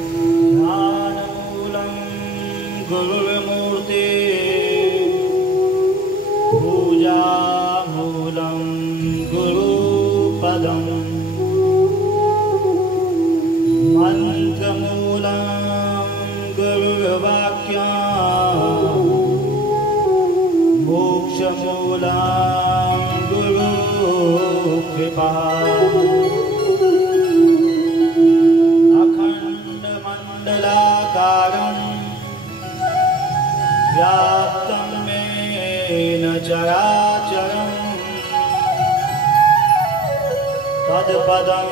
ध्यानमूलं गुरुर्मूर्ति पूजामूलं गुरुपदम् मन्त्रमूलं गुरुर्वाक्यम् मोक्षमूलं गुरुकृपा अखण्डमण्डलाकारं व्याप्तं येन चराचरं तत्पदं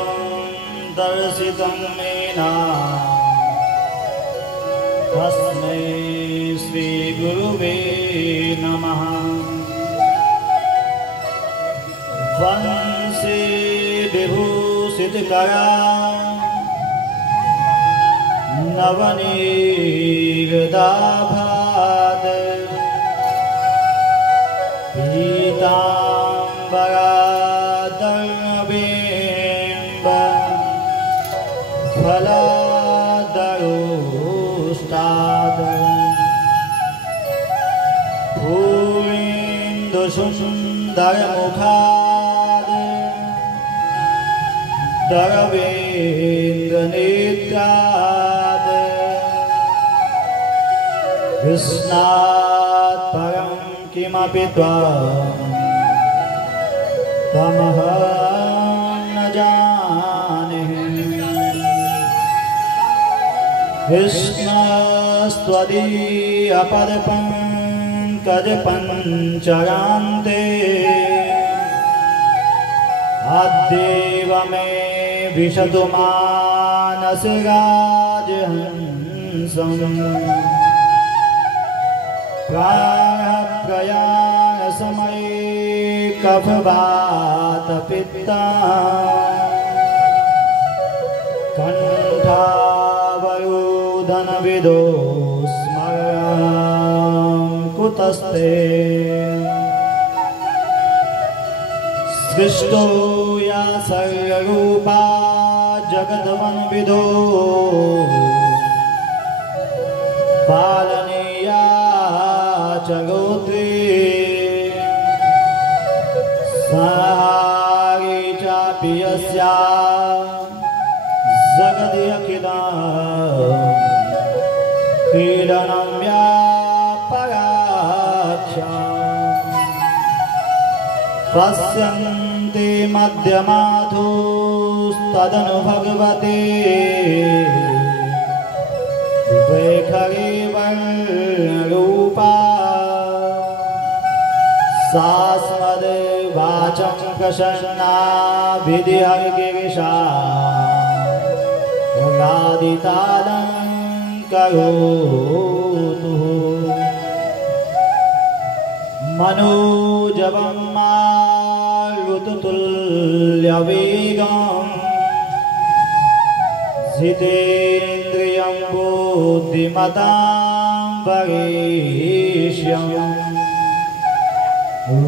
दर्शितं येन तस्मै श्रीगुरुवे नमः। वंशे विभूषितकरा नवनीरदाभाद पीताम्बरादर्णबिम्ब फलादरोष्टाद पूर्णेन्दुसुन्दरमुखाद दरवेन्द्रनेत्राद कृष्णात् परं किमपि त्वमहं न जाने। कृष्णस्त्वदीयपदपङ्कजपञ्चरान्ते अद्यैव मे विशतु मानसे राजहंसम् प्राणप्रयाणसमये कफवातपित्ता कण्ठावरोधनविदो स्मरणं कुतस्ते। सृष्टो या सर्वरूपा जगद्वन्विदो पालनीया चरोत्री संहारी चापि यस्या जगदि अखिलं क्रीडनं या पराख्या पश्यन्ति मध्यमाधुस्तदनु भगवते वैखरी वर्णरूपा सास्मद्वाचं प्रसन्ना विधिहरगिरिशा राधितालं करोतु मनोजवं मारुततुल्यवेगम् जितेन्द्रियं बुद्धिमतां वरेष्यम्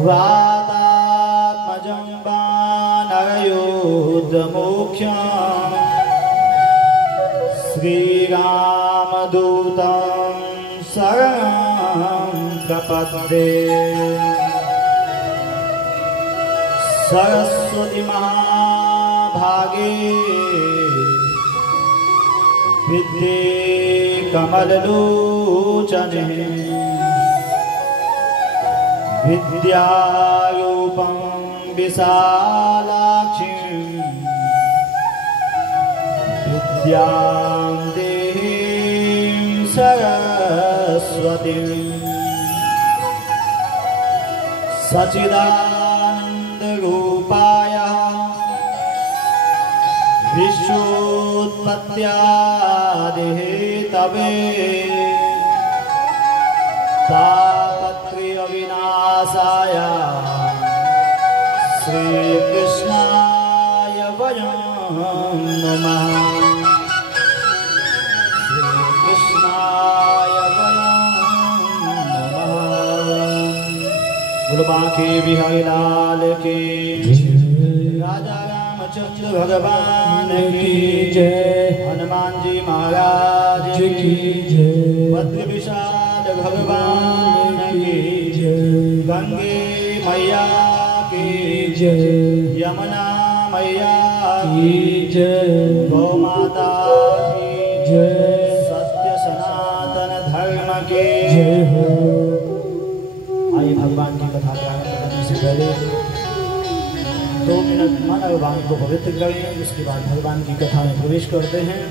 वातात्मजं वानरयोधमुख्यम् श्रीरामदूतं शरणं प्रपद्ये। सरस्वती महाभागे विद्ये कमललोचने विद्यारूपं विशालाक्षीं विद्यां देहीं सरस्वतीं सच्चिदानन्दरूपाय विश्वोत्पत्त्यादिहेतवे तापत्रयविनाशाय श्रीकृष्णाय वयं नमः। श्रीकृष्णाय वयं नमः। बोलो बांके बिहारी लाल की। राजा रामचंद्र भगवान की जय, हनुमान जी महाराज की जय, भद्र विशाल भगवान की जय, गंगे मैया की जय, यमुना मैया की जय, गौ माता की जय, सत्य सनातन धर्म की जय हो। आइए भगवान की कथा प्रारंभ करने से पहले 2 मिनट मन और वाणी को पवित्र करें, उसके बाद भगवान की कथा में प्रवेश करते हैं।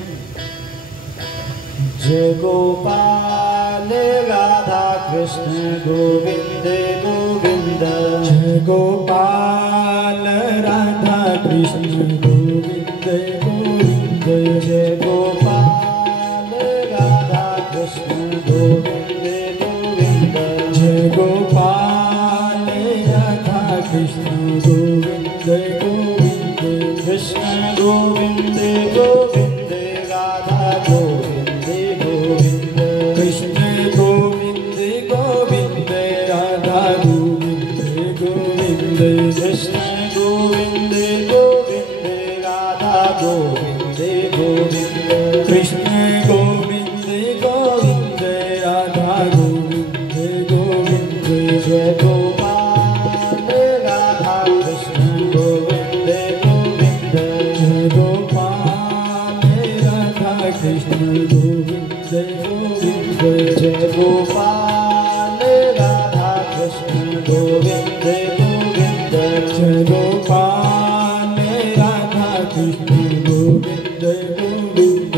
जय गोपाल राधा कृष्ण गोविंद गोविंद, जय गोपाल राधा कृष्ण गोविंद गोविंद, जय गोपाल राधा कृष्ण गोविंद गोविंद, जय गोपाल राधा कृष्ण गोविंद गोविंद, कृष्ण गोविंद गोविंद राधा गोविंद गोविंद, कृष्ण गोविंद गोविंद राधा गोविंद गोविंद, कृष्ण गोविंद गोविंद राधा गोविंद गोविंद, कृष्ण गोविंद गोविंद राधा गोविंद गोविंद, जय गोपाल राधा कृष्ण गोविंद गोविंद, जय गोपाल राधा कृष्ण गोविंद गोविंद, जय गोपाल राधा कृष्ण गोविंद गोविंद, जय गोपाल राधा कृष्ण गोविंद गोविंद।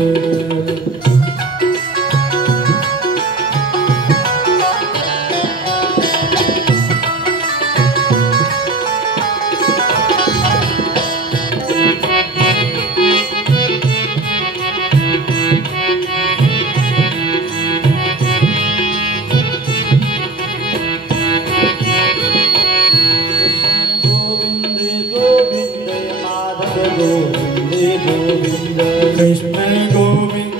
कृष्ण गोविंद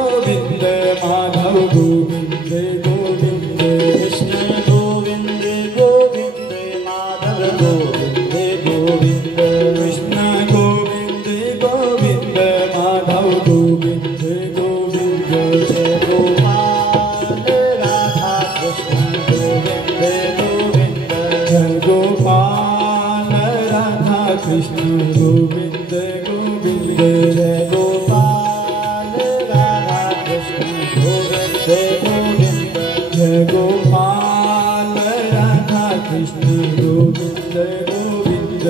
गोविंद माधव गोविंद गोविंद, कृष्ण गोविंद गोविंद माधव गोविंद गोविंद, कृष्ण गोविंद गोविंद माधव गोविंद गोविंद, जय गोपाल राधा कृष्ण गोविंद गोविंद, जय गोपाल राधा कृष्ण गोविंद गोविंद, जय गोपाल राधा कृष्ण गोविंद गोविंद, जय गोपाल राधा कृष्ण गोविंद गोविंद।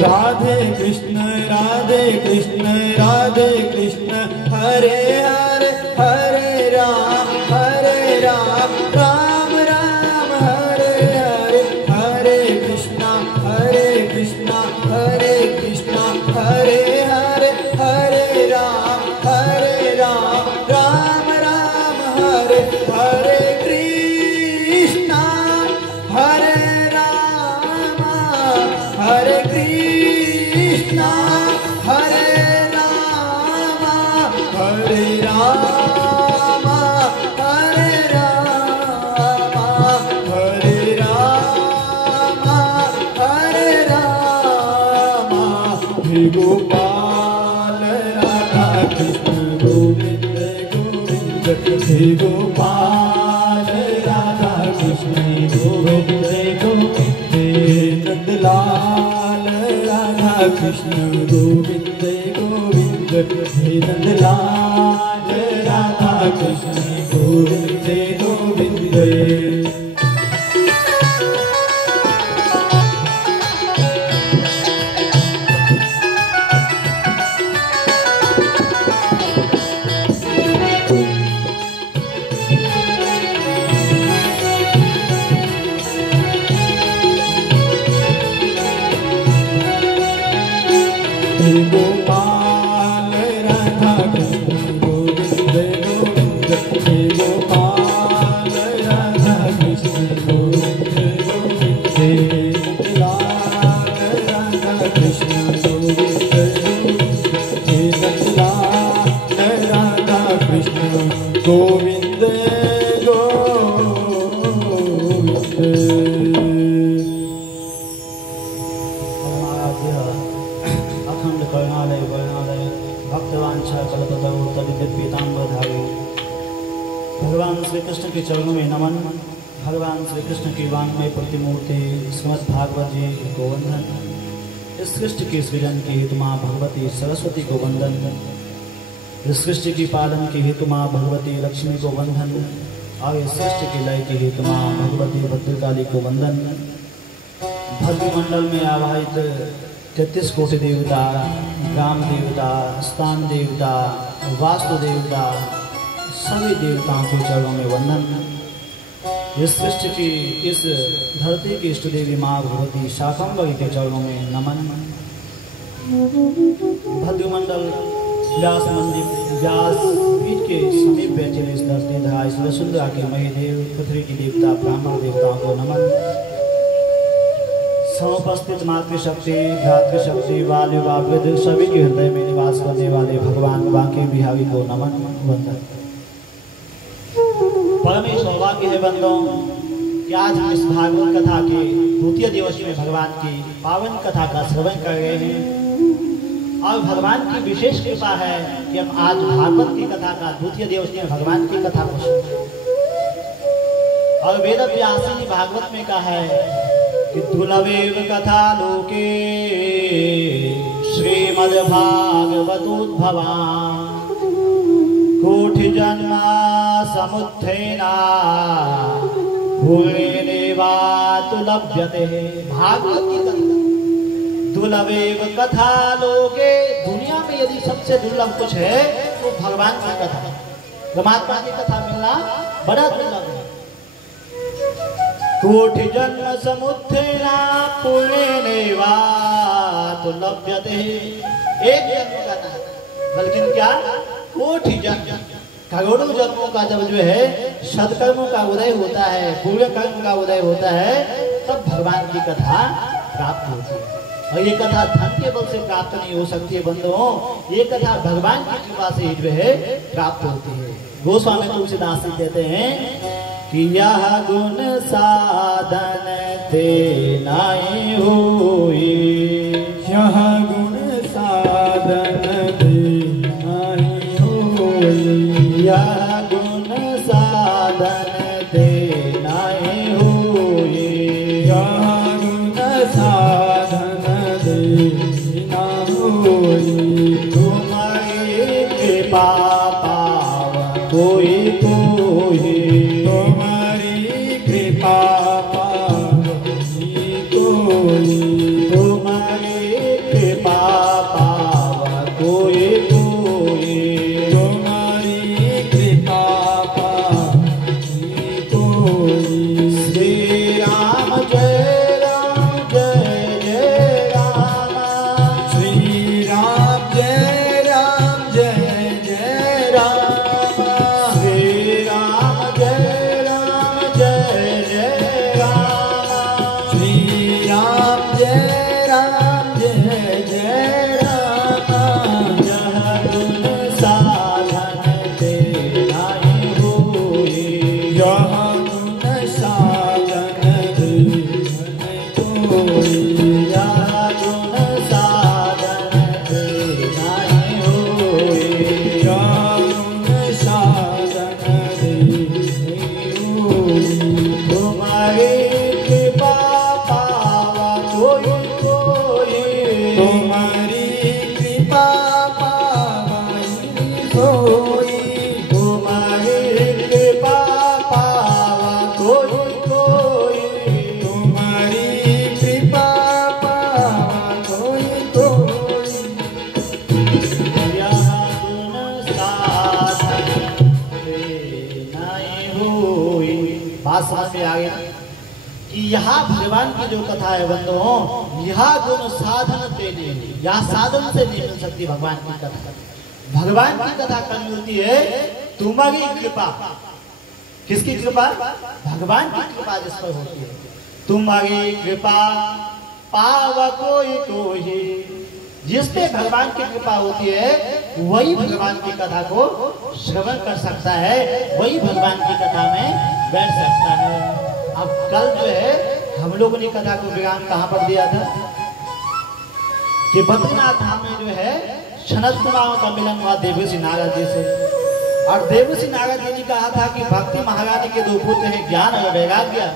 राधे कृष्ण राधे कृष्ण राधे कृष्ण, हरे हरे हरे राम राम राम हरे हरे, हरे कृष्णा हरे कृष्णा हरे कृष्णा, हरे हरे हरे राम राम राम हरे हरे, कृष्णा हरे राम हरे कृष्णा हरे राम हरे राम हरे राम हरे राम हरे राम, हे गोपाल राधा कृष्ण गोविंद गोविंद, हे गोपाल राधा कृष्ण गोविंद गोविंद, नंदलाल राधा कृष्ण गोविंद गोविंद, हे नंदलाल राधा कृष्ण गोविंद गोविंद। वांछा कल्पतरुतडित पीताम्बरधारी। भगवान श्री कृष्ण के चरणों में नमन। भगवान श्री कृष्ण की वांग्मय प्रतिमूर्ति श्रीमद् भागवत जी को वंदन। इस सृष्टि की सृजन की हेतु माँ भगवती सरस्वती को वंदन। इस सृष्टि की पालन की हेतु माँ भगवती लक्ष्मी को वंदन। और इस सृष्टि की लय की हेतु माँ भगवती भद्रकाली को वंदन। भद्रमंडल में आवाहित 33 कोटि देवता, ग्राम देवता, स्थान देवता, वास्तु देवता, सभी देवताओं के चरणों में वंदन। इस सृष्टि की इस धरती की इष्ट देवी माँ भगवती शाकंभरी के चरणों में नमन। भद्रमंडल व्यास मंदिर व्यास पीठ के समीप बैठे इस धरतीधरा इस वसुंधरा के महिदेव पृथ्वी की देवता ब्राह्मण देवताओं को नमन। समुपस्थित मातृशक्ति भ्रातृशक्ति वाले वावृद्ध सभी के हृदय में निवास करने वाले भगवान बांके बिहारी को नमन वंदन। परम सौभाग्य है बंदों कि आज हम इस भागवत कथा के द्वितीय दिवस में भगवान की पावन कथा का श्रवण कर रहे हैं। और भगवान की विशेष कृपा है कि हम आज भागवत की कथा का द्वितीय दिवस में भगवान की कथा को सुने। और वेद व्यास ने भागवत में कहा है कि दुर्लभेव कथा लोके श्रीमद्भागवतोद्भवा कोटि जन्म समुत्थेना भूलेनेवा लभ्यते। भागवत की कथा दुर्लभेव कथा लोके, दुनिया में यदि सबसे दुर्लभ कुछ है तो भगवान की कथा, परमात्मा की कथा मिलना बड़ा दुर्लभ है। कोटि जन्म समुत्थेना पुण्येनैवा लभ्यते। एक जन्म का नहीं बल्कि क्या कोटि जन्म, करोड़ों जन्मों का जब जो है सत्कर्मों का उदय होता है, पूर्ण कर्म का उदय होता है, तब भगवान की कथा प्राप्त होती है। और ये कथा धन के बल से प्राप्त नहीं हो सकती है बंधुओं, ये कथा भगवान की कृपा से जो है प्राप्त होती है। गोस्वामी तुलसीदास जी कहते हैं कि यह गुण साधन ते नाई हुई, यह गुण साधन ते नाई हुई, यह गुण साधन ते नाई हुई, यह गुण साधन ते ना हुई। तुम्हारी कृपा पाव कोई कोई, तुम्हारी कृपा पावती कोई, तुम्हारी कृपा पाव कोई कोई, तुम्हारी कृपा पावती कोई। श्री राम जय राम जय जय राम, श्री राम जय राम जय जय राम, श्री राम जय राम जय जय राम, श्री राम जय राम जय जय राम। यह गुण साधन ते नाई हुई, यह गुण साधन ते कोई, यह गुण साधन ते नाई हुई, यह गुण साधन ते कोई। तुम्हारी कृपा पावा कोई कोई, तुम्हारी कृपा पावई कोई, तुम्हारी कृपा पावा कोई कोई, तुम्हारी कृपा पावा कोई कोई। यह गुण साधन ते नाई हुई। बात समझ में आ गया कि यहाँ भगवान की जो कथा है बंधुओं, यह गुण साधन ते नहीं, यहाँ साधन से नहीं मिल सकती भगवान की कथा। भगवान की कथा कब मिलती है? तुम्हारी कृपा। किसकी कृपा? भगवान की कृपा जिस पर होती है। तुम्हारी कृपा पाव कोई कोई, जिस पे भगवान की कृपा होती है वही भगवान की कथा को श्रवण कर सकता है, वही भगवान की कथा में बैठ सकता है। अब कल जो है हम लोगों ने कथा को विराम कहाँ पर दिया था कि बद्रीनाथ धाम में जो है सनत कुमार का मिलन हुआ देवर्षि नारद जी से। और देवर्षि नारद जी ने कहा था कि भक्ति महारानी के 2 पुत्र हैं, ज्ञान और वैराग्य,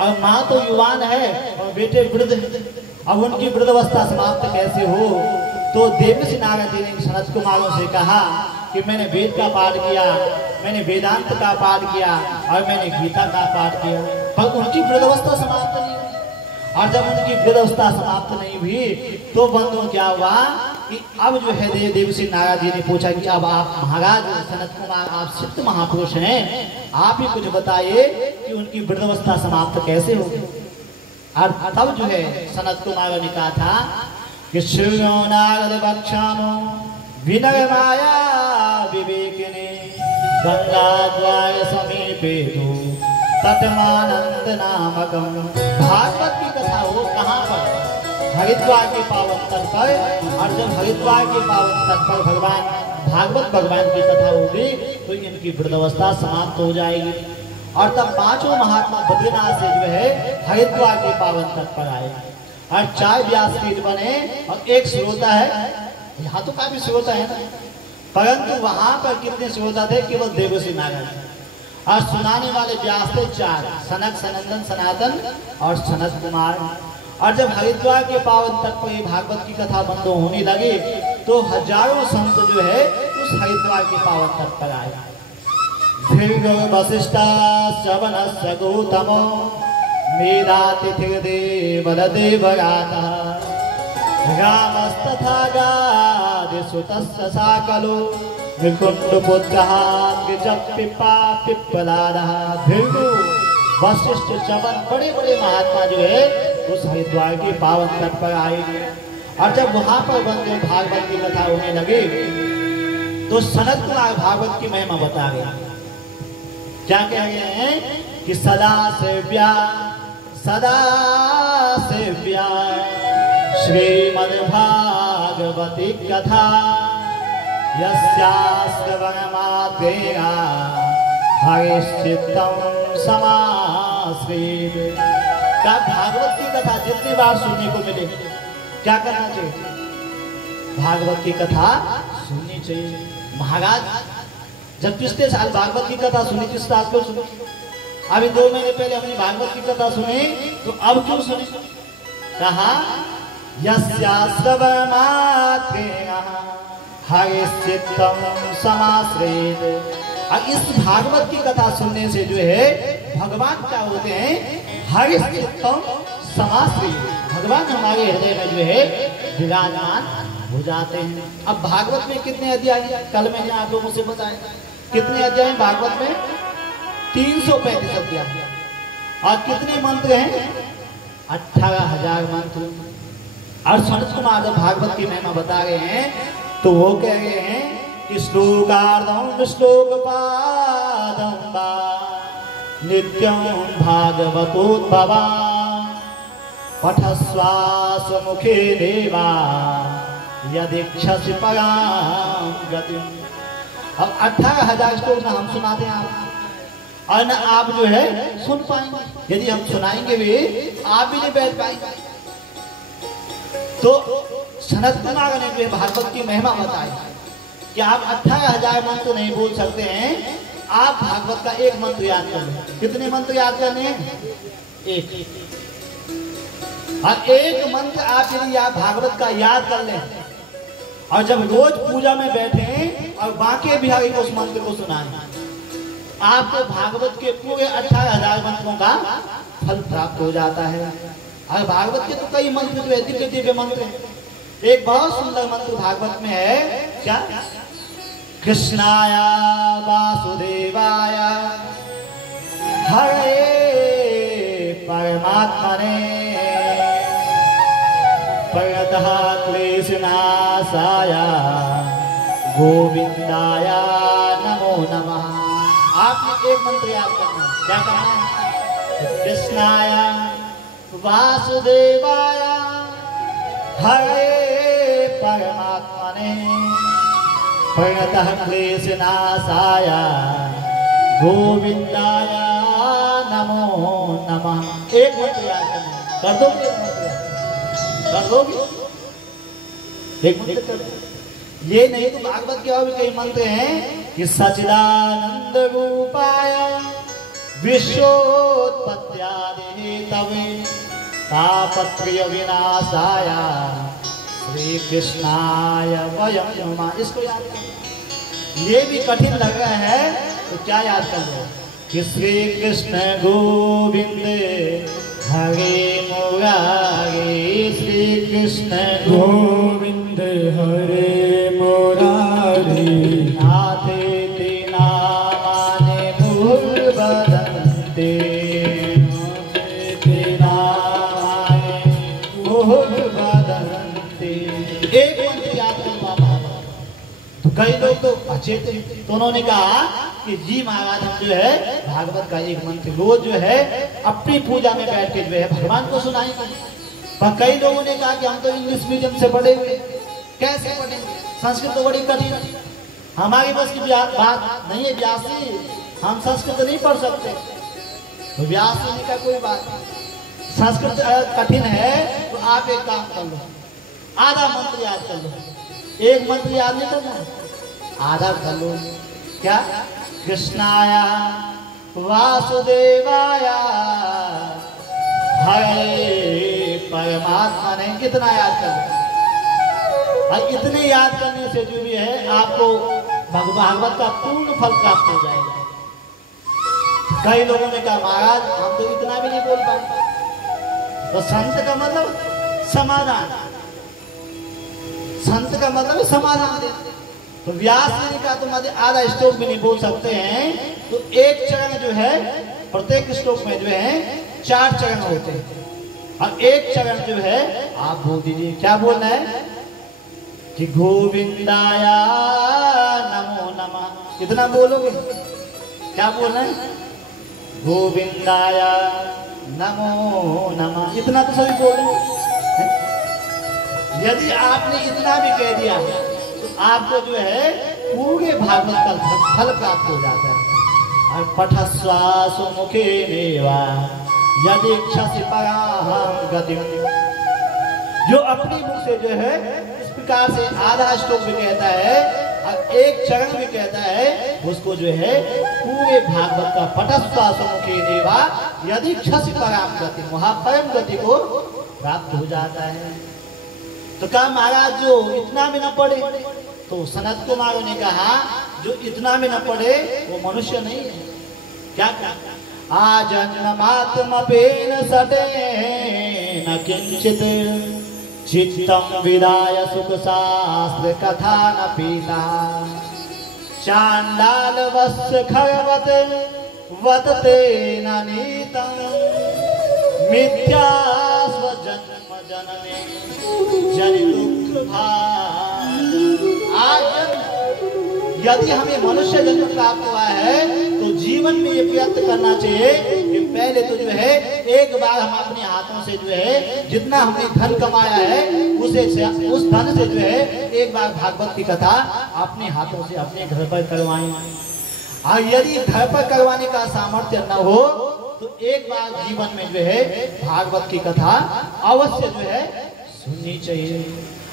और माँ तो युवान है और बेटे वृद्ध हैं। अब उनकी वृद्धावस्था समाप्त कैसे हो? तो देवर्षि नारद जी ने सनत कुमारों से कहा कि मैंने वेद का पाठ किया, मैंने वेदांत का पाठ किया और मैंने गीता का पाठ किया, पर उनकी वृद्धावस्था समाप्त नहीं हुई। और जब उनकी वृद्धावस्था समाप्त नहीं हुई तो बंधु क्या हुआ कि अब जो है देवर्षि नारद जी ने पूछा कि अब आप महाराज सनत कुमार, आप सिद्ध महापुरुष हैं, आप ही कुछ बताइए कि उनकी वृद्धावस्था समाप्त कैसे होगी। और तब जो है सनत कुमार ने कहा था कि श्रीयो नारद बक्षामो विनय माया विवेकिने गंगा द्वार समीपे दो तटमानंद नामकम। भागवत की कथा हो कहाँ पर? हरिद्वार के पावन तट पर। और जब हरिद्वार के पावन तट पर भगवान की कथा होगी तो इनकी वृद्धावस्था समाप्त हो जाएगी। और तब 5 महात्मा बद्रीनाथ से जो है हरिद्वार के पावन तट पर आए और 4 व्यासपीठ बने और 1 श्रोता है। यहाँ तो काफी श्रोता है ना, परंतु वहां पर कितने श्रोता थे? केवल देवर्षि नारद। और सुनाने वाले व्यास थे 4, सनक, सनंदन, सनातन और सनत कुमार। और जब हरिद्वार के पावन तट पर ये भागवत की कथा बंद होने लगी तो हजारों संत जो है उस हरिद्वार के पावन तट पर आए। वशिष्ठा श्रवणस्य गौतमो मेधातिथिर्देवदेवरातः रामस्तथा गादिसुतस्य साकलो विकुण्डपुत्रः पिप्पलादः। भृगु, वशिष्ठ, च्यवन बड़े बड़े महात्मा जो है उस हरिद्वार के पावन तट पर आए। और जब वहां पर बंदे भागवत की कथा होने लगे तो सनत कुमार भागवत की महिमा बता गया। क्या कह रहे हैं कि सदा सेव्या श्रीमद्भागवती कथा यस्याश्रवणमात्रेण हरिश्चित्तं समाश्रित। क्या भागवत की कथा जितनी बार सुनने को मिले क्या करना चाहिए? भागवत की कथा सुननी चाहिए। महाराज जब पिछले साल भागवत की कथा सुनी थी, साल को सुनी, अभी 2 महीने पहले हमने भागवत की कथा सुनी, तो अब क्यों सुनी? कहा यस्याश्रवणमात्रेण हरिश्चित्तं समाश्रित। और इस भागवत की कथा सुनने से जो है भगवान क्या होते हैं? हरिश्चित्तं समाश्रित। भगवान हमारे हृदय में जो है विराजमान हो जाते हैं। अब भागवत में कितने अध्याय हैं? कल मैंने आप लोगों से बताया कितने अध्याय हैं भागवत में? 335 अध्याय। और कितने मंत्र हैं? 18,000 मंत्र। और सनत कुमार जब भागवत की महिमा बता रहे हैं तो वो कह रहे हैं कि श्लोकार्धं श्लोकपादं वा नित्यं भागवतोद्भवा पठस्वास्वमुखे देवा यदीक्षसि परां गतिम्। अब 18,000 श्लोक ना हम सुनाते हैं आप, और न आप जो है सुन पाएंगे। यदि हम सुनाएंगे भी आप भी नहीं बैठ पाएंगे। तो सनत कुमार ने जो भागवत की महिमा बताई कि आप 18,000 मंत्र नहीं बोल सकते हैं, आप भागवत का 1 मंत्र याद कर लें। कितने मंत्र याद करने हैं? 1। और 1 मंत्र आप यदि आप भागवत का याद कर लें और जब रोज पूजा में बैठे और बांके बिहारी को उस मंत्र को सुनाएं, आपको भागवत के पूरे 18,000 मंत्रों का फल प्राप्त हो जाता है। और भागवत के तो कई मंत्र जो है दिव्य दिव्य मंत्र हैं। एक बहुत सुंदर मंत्र भागवत में है, क्या? कृष्णाय वासुदेवाय हरे परमात्मने परतः क्लेशनाशाय गोविंदाय नमो नमः। आपने 1 मंत्र याद करना। क्या करना है? कृष्णाय वासुदेवाय हरे परमात्मने प्रणतः क्लेशनाशाय गोविंदाय नमो नमः। 1 मंत्र याद करना। कर दोगे? 1 मंत्र कर दो। ये नहीं तो भागवत के और भी कई मंत्र हैं कि सच्चिदानंद रूपाय विश्वोत्पत्त्यादि तवे तापत्रय विनाशाय श्री कृष्णाय वयं नमः। इसको याद करो। ये भी कठिन लग रहा है तो क्या याद कर लो कि श्री कृष्ण गोविंद हरे मुरारी, श्री कृष्ण गोविंद हरे मुरारी, नाथेति नामानि मुहुर्वदन्ति, नाथेति नामानि मुहुर्वदन्ति। एक मंत्र याद कर बाबा। तो कई लोग तो अचेत तो उन्होंने कहा कि जी महाराज हम जो है भागवत का एक मंत्र रोज जो है अपनी पूजा में बैठ के जो है भगवान को सुनाएंगे। पर कई लोगों ने कहा कि हम तो इंग्लिश मीडियम से पढ़े हुए, कैसे पढ़ेंगे, संस्कृत तो बड़ी कठिन, हमारी बस की बात नहीं है व्यासी, हम संस्कृत नहीं पढ़ सकते। तो व्यास जी का कोई बात नहीं, संस्कृत कठिन है तो आप एक काम कर लो, आधा मंत्र याद कर लो। एक मंत्र याद नहीं करना, आधा कर लो। क्या? कृष्णाय वासुदेवाय हरे परमात्मा ने, कितना याद कर लो। और इतने याद करने से जो भी है आपको भागवत का पूर्ण फल प्राप्त हो जाएगा। कई लोगों ने कहा महाराज हम तो इतना भी नहीं बोल पाए। तो संत का मतलब समाधान, संत का मतलब समाधान दे। तो व्यास जी ने कहा तुम आधा श्लोक भी नहीं बोल सकते हैं, तो एक चरण जो है प्रत्येक श्लोक में जो है 4 चरण होते हैं, और एक चरण जो है आप बोल दीजिए। क्या बोलना है कि गोविंदाय नमो नमः। कितना बोलोगे? क्या बोलना है? गोविंदाय नमो नमः। इतना तो सभी बोलो। यदि आपने इतना भी कह दिया तो आपको जो है पूरे भागवत का फल प्राप्त हो जाता है। और पठस्वासु मुखे नेवा यदि क्षसि पराहं गतिं, जो अपनी मुख से जो है इस प्रकार से आधा श्लोक भी कहता है और एक चरण भी कहता है, उसको जो है पूरे भागवत का पठस्वासु मुखे नेवा यदि क्षसि पराहं गतिं, वहां परम गति को प्राप्त हो जाता है। तो कहा महाराज जो इतना भी न पढ़े, तो सनत कुमार ने कहा जो इतना भी न पढ़े वो मनुष्य नहीं है। क्या कहा? आजन्मात्मपेन सटे न किंचित चित्तम विदाय सुख शास्त्र कथा न पीता, चांडाल वस्य खरवत वतते न नीतम, मिथ्या स्वजन्म जनने जनि दुःख भाजन। आज यदि हमें मनुष्य जन्म प्राप्त हुआ है तो जीवन में ये प्रयत्न करना चाहिए कि पहले तो जो है एक बार हम अपने हाथों से जो है जितना हमने धन कमाया है उस धन से जो है एक बार भागवत की कथा अपने हाथों से अपने घर पर करवाएं। और यदि घर पर करवाने का सामर्थ्य न हो तो एक बार जीवन में जो है भागवत की कथा अवश्य जो है सुननी चाहिए।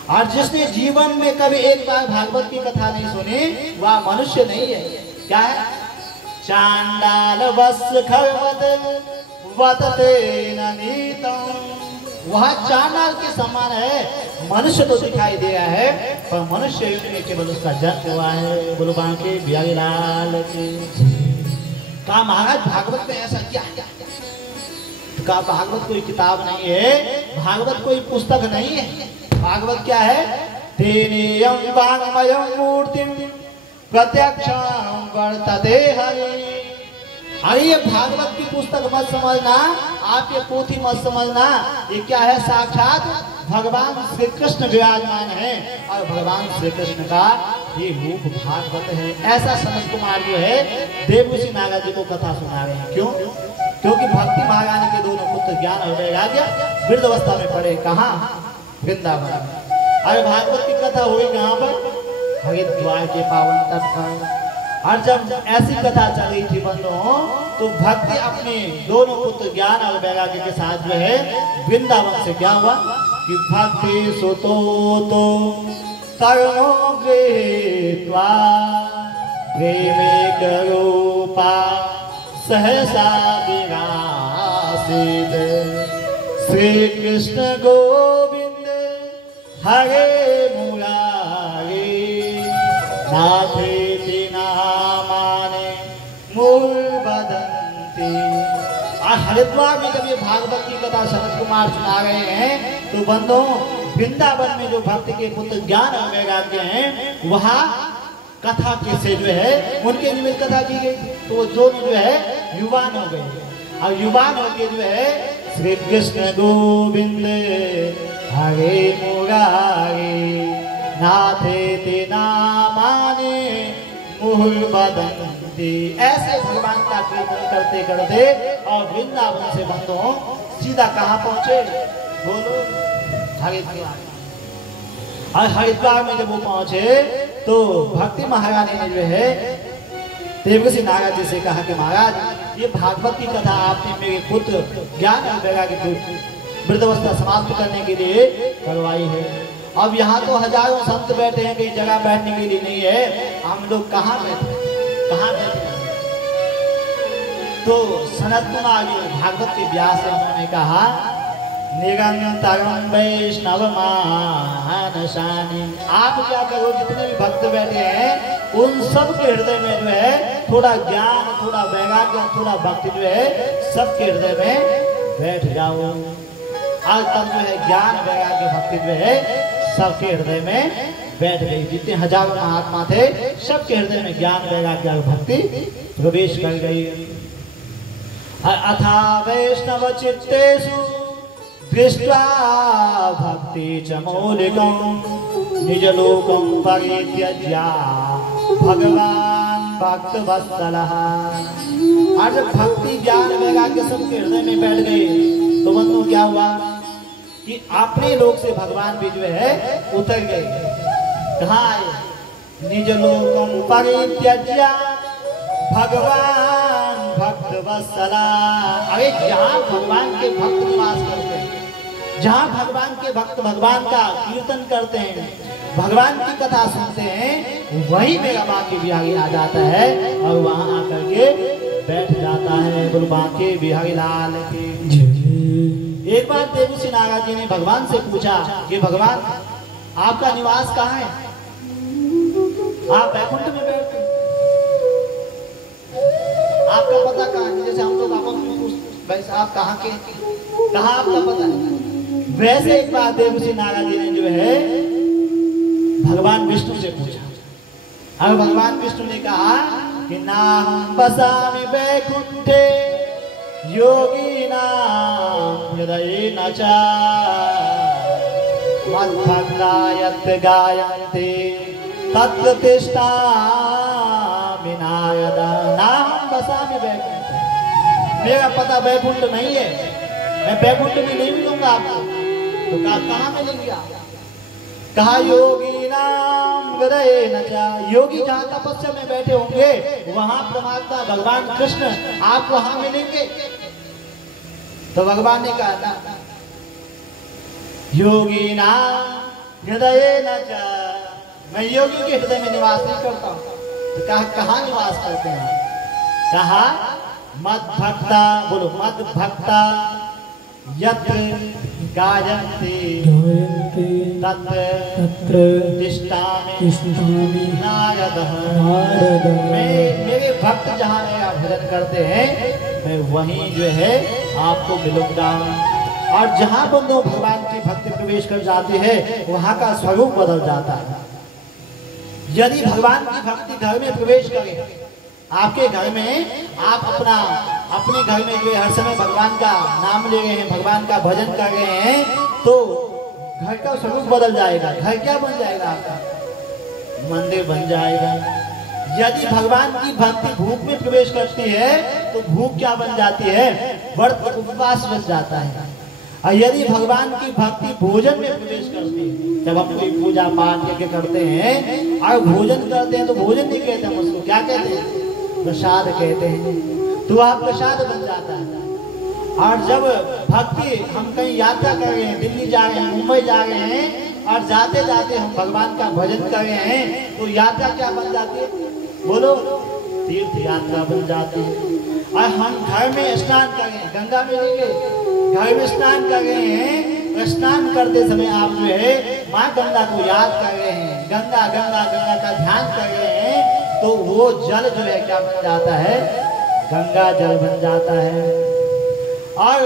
और जिसने जीवन में कभी एक बार भागवत की कथा नहीं सुनी वह मनुष्य नहीं है। क्या है? चांडाल वस्य खरवत वतते न नीतम, वह चांडाल के समान है। मनुष्य तो दिखाई दे रहा है पर मनुष्य युग में केवल उसका जन्म हुआ है। बोलो बांके बिहारी लाल की। कहा महाराज भागवत में ऐसा क्या? कहा भागवत कोई किताब नहीं है, भागवत कोई पुस्तक नहीं है। भागवत क्या है? तेनेयं वाङ्मयं मूर्तिं प्रत्यक्षं वर्तते हरि। अरे ये भागवत की पुस्तक मत समझना, आप ये पोथी मत समझना। ये क्या है? साक्षात भगवान श्री कृष्ण विराजमान है और भगवान श्री कृष्ण का ये रूप भागवत है। ऐसा सनत कुमार जो है देवऋषि नारद जी को कथा सुना रहे हैं। क्यों? क्योंकि भक्ति महारानी के दोनों पुत्र ज्ञान और वैराग्य वृद्ध अवस्था में पड़े। कहाँ? वृंदावन। अरे भागवत की कथा हुई कहाँ पर? हरिद्वार के पावन तट पर। और जब ऐसी कथा चल रही थी बंधुओं तो भक्ति अपने दोनों पुत्र ज्ञान और वैराग्य के साथ जो है वृंदावन से क्या हुआ कि भक्ति सुतो तो तरुणो गृहीत्वा प्रेमिकरूपा सहसा विरासीत श्रीकृष्ण गोविंद हरे मुरारी नाथेति नामानि मुहुर्वदन्ति। हरिद्वार में जब ये भागवत की कथा सनत कुमार सुना रहे हैं तो बंधुओं वृंदावन में जो भक्ति के पुत्र ज्ञान और वैराग्य हैं वहाँ कथा कैसे जो है उनके निमित्त कथा की गई तो वो दोनों जो है युवान हो गए और युवान होके जो है श्री कृष्ण गोविंद हरे मुरारी नाथेति नामानि मुहुर्वदन्ति। ऐसे भगवान का कीर्तन करते करते और वृंदावन से बंधुओं सीधा कहाँ पहुंचे बोलो हरिद्वार। और हरिद्वार में जब वो पहुंचे तो भक्ति महारानी ने जो है देवऋषि नारद जी से कहा कि महाराज ये भागवत की कथा आपने मेरे पुत्र ज्ञान और वैराग्य की वृद्धावस्था समाप्त करने के लिए करवाई है। अब यहाँ तो हजारों संत बैठे हैं कहीं जगह बैठने के लिए नहीं है हम लोग कहाँ बैठे तो सनत कुमार जो भागवत के व्यास है उन्होंने कहा निरंतरम वैष्णव मानसानि। आप क्या करो जितने भी भक्त बैठे हैं उन सब के हृदय में जो है थोड़ा ज्ञान थोड़ा वैराग्य थोड़ा भक्ति जो है सबके हृदय में बैठ जाओ। आज तक जो है ज्ञान वैराग्य भक्ति जो है सबके हृदय में बैठ गई। जितने हजारों महात्मा थे सबके हृदय में ज्ञान वैराग्य और भक्ति प्रवेश कर गई। अथा वैष्णव चित्तेषु दृष्ट्वा भक्ति च मौलिकं निजलोकं परित्यज्य भगवान भक्तवत्सलः। आज भक्ति ज्ञान वैराग्य सबके हृदय में बैठ गए तो बंधु क्या हुआ कि अपने लोक से भगवान भी जो है उतर गए। कहाँ आए निजलोकं परित्यज्य भगवान भक्तवत्सलः। अरे जहाँ भगवान के भक्त निवास करते हैं जहाँ भगवान के भक्त भगवान का कीर्तन करते हैं भगवान की कथा सुनते हैं वही मेरा बांके बिहारी आ जाता है और वहाँ आकर के बैठ जाता है। बोल बांके बिहारी लाल की। एक बार देवऋषि नारद जी ने भगवान से पूछा कि भगवान आपका निवास कहाँ है आप बैकुंठ में बैठते आपका पता कहाँ है जैसे हम लोग आपस में वैसे आप कहाँ के कहाँ आपका पता है वैसे एक बार देवऋषि नारद जी ने जो है भगवान विष्णु से पूछा। अब भगवान विष्णु ने कहा कि नाम बसामि वैकुंठे योगिनां हृदयेन च मद्भक्ता यत् गायन्ते तत्र तिष्ठामि नारद। नाम बसामि वैकुंठे मेरा पता वैकुंठ नहीं है मैं वैकुंठ में नहीं मिलूंगा आपको तो कहाँ मिलेंगे आप कहा योगी नाम हृदयेन च। योगी जहाँ तपस्या में बैठे होंगे वहाँ परमात्मा भगवान कृष्ण आप वहाँ मिलेंगे। तो भगवान ने कहा था योगी नाम हृदयेन च मैं योगी के हृदय में निवास नहीं करता हूँ। तो कहा कहाँ निवास करते हैं कहा मद भक्ता बोलो मद भक्ता यत्र गायन्ति तत्र तिष्ठामि नारदः। मेरे भक्त जहाँ मेरा भजन करते हैं मैं वहीं जो है आपको मिलूंगा। और जहाँ बंदो भगवान की भक्ति प्रवेश कर जाती है वहाँ का स्वरूप बदल जाता है। यदि भगवान की भक्ति घर में प्रवेश करे आपके घर में आप अपने घर में जो हर समय भगवान का नाम ले रहे हैं भगवान का भजन कर रहे हैं तो घर का स्वरूप बदल जाएगा। घर क्या बन जाएगा आपका मंदिर बन जाएगा। यदि भगवान की भक्ति भूख में प्रवेश करती है तो भूख क्या बन जाती है व्रत उपवास बन जाता है। और यदि भगवान की भक्ति भोजन में प्रवेश करती है जब हम कोई पूजा पाठ करके करते हैं और भोजन करते हैं तो भोजन नहीं कहते हम उसको क्या कहते हैं प्रसाद कहते हैं। तो आप प्रसाद बन जाता है। और जब भक्ति हम कहीं यात्रा कर रहे हैं दिल्ली जा रहे हैं मुंबई जा रहे हैं और जाते जाते हम भगवान का भजन कर रहे हैं तो यात्रा क्या बन जाती है? बोलो, तीर्थ यात्रा बन जाती है। और हम घर में स्नान कर रहे हैं, गंगा में लेंगे, घर में स्नान कर रहे हैं, स्नान करते समय आप जो है माँ गंगा को याद कर रहे हैं, गंगा गंगा गंगा का ध्यान कर रहे हैं, तो वो जल जो है क्या बन जाता है? गंगा जल बन जाता है। और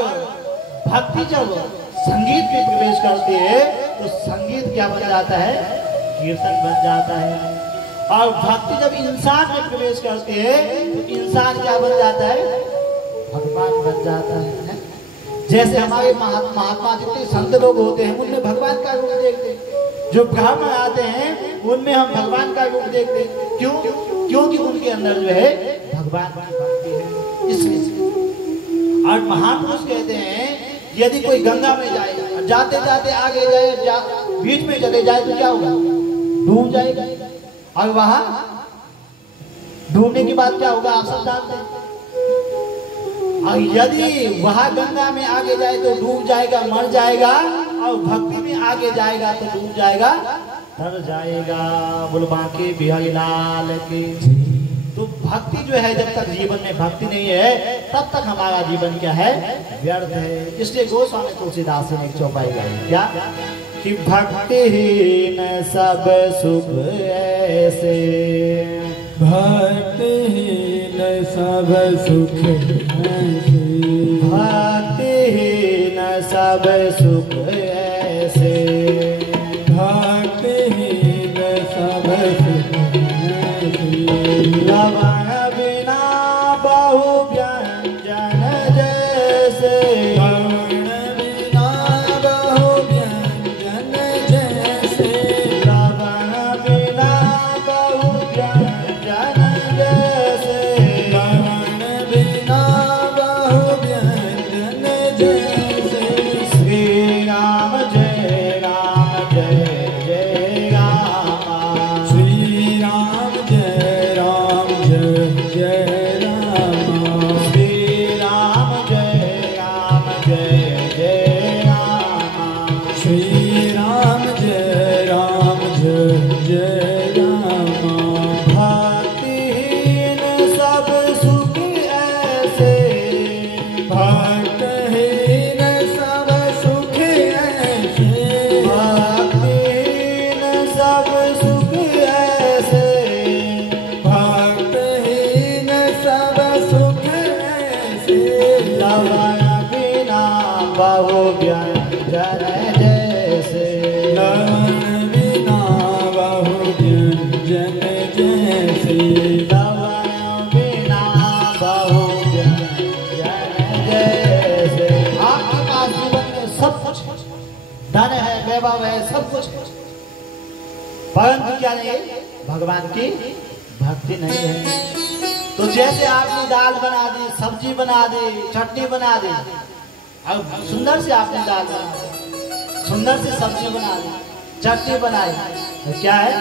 भक्ति जब संगीत में प्रवेश करती है तो संगीत क्या बन जाता है? कीर्तन बन जाता है। और भक्ति जब इंसान में प्रवेश करती है तो इंसान क्या बन जाता है? भगवान बन जाता है। जैसे हमारे महात्मा जितने संत लोग होते हैं उनमें भगवान का रूप देखते हैं, जो ब्राह्मण आते हैं उनमें हम भगवान का रूप देखते हैं। क्यों? क्योंकि उनके अंदर जो है भगवान की भक्ति है, इसलिए। और महापुरुष कहते हैं यदि कोई गंगा में जाए, जाते जाते आगे जाए, बीच में चले जाए तो क्या होगा? डूब जाएगा। और वहां डूबने के बाद क्या होगा? आप सब जानते हैं। और यदि वहां गंगा में आगे जाए तो डूब जाएगा, मर जाएगा, और भक्ति में आगे जाएगा तो डूब जाएगा, तर जाएगा। बोल बांके बिहारी लाल की। तो भक्ति जो है, जब तक जीवन में भक्ति नहीं है तब तक हमारा जीवन क्या है? व्यर्थ है। इसलिए गोस्वामी तुलसीदास ने एक चौपाई गाई, क्या कि भक्तिहीन सब सुख ऐसे, भक्तिहीन सब सुख ऐसे, भक्तिहीन सब सुख ऐसे, भक्तिहीन सब सुख ऐसे, लवण बिना बहु व्यंजन जैसे, लवण बिना बहु व्यंजन जैसे, लवण बिना बहु व्यंजन जैसे, लवण बिना बहु व्यंजन जैसे, श्री राम जय राम जय जय राम, श्री राम जय राम जय जय राम, श्री राम जय राम जय जय राम, श्री राम जय राम जय जय राम, भक्तिहीन सब सुख ऐसे, भक्तहीन सब सुख ऐसे, भक्तिहीन सब सुख ऐसे, भक्तहीन सब सुख ऐसे, लवण बिना बहु व्यंजन जैसे, लवण बिना बहु व्यंजन जैसे, लवण बिना बहु व्यंजन जैसे। आपके पास जीवन में सब कुछ धन है, वैभव है, सब कुछ, परंतु क्या नहीं है? भगवान की भक्ति नहीं है। तो जैसे आपने दाल बना दी, सब्जी बना दी, चटनी बना दी, अब सुंदर से आपने दाल बना दी, सुंदर से सब्जी बना दी, चटनी बनाई, तो क्या है?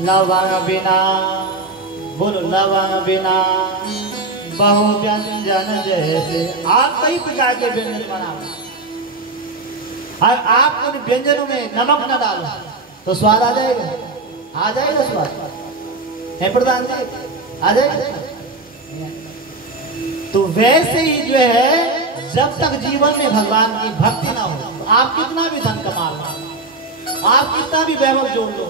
लवण बिना, बोलो लवण बिना बहु व्यंजन जैसे। आप कई प्रकार के व्यंजन बनाओ और आप उन व्यंजनों में नमक न डालो तो स्वाद आ जाएगा? आ जाएगा स्वाद? है प्रधान जी? आ जाएगा? तो वैसे ही जो है, जब तक जीवन में भगवान की भक्ति ना हो, आप कितना भी धन कमा लो, आप कितना भी वैभव जोड़ लो,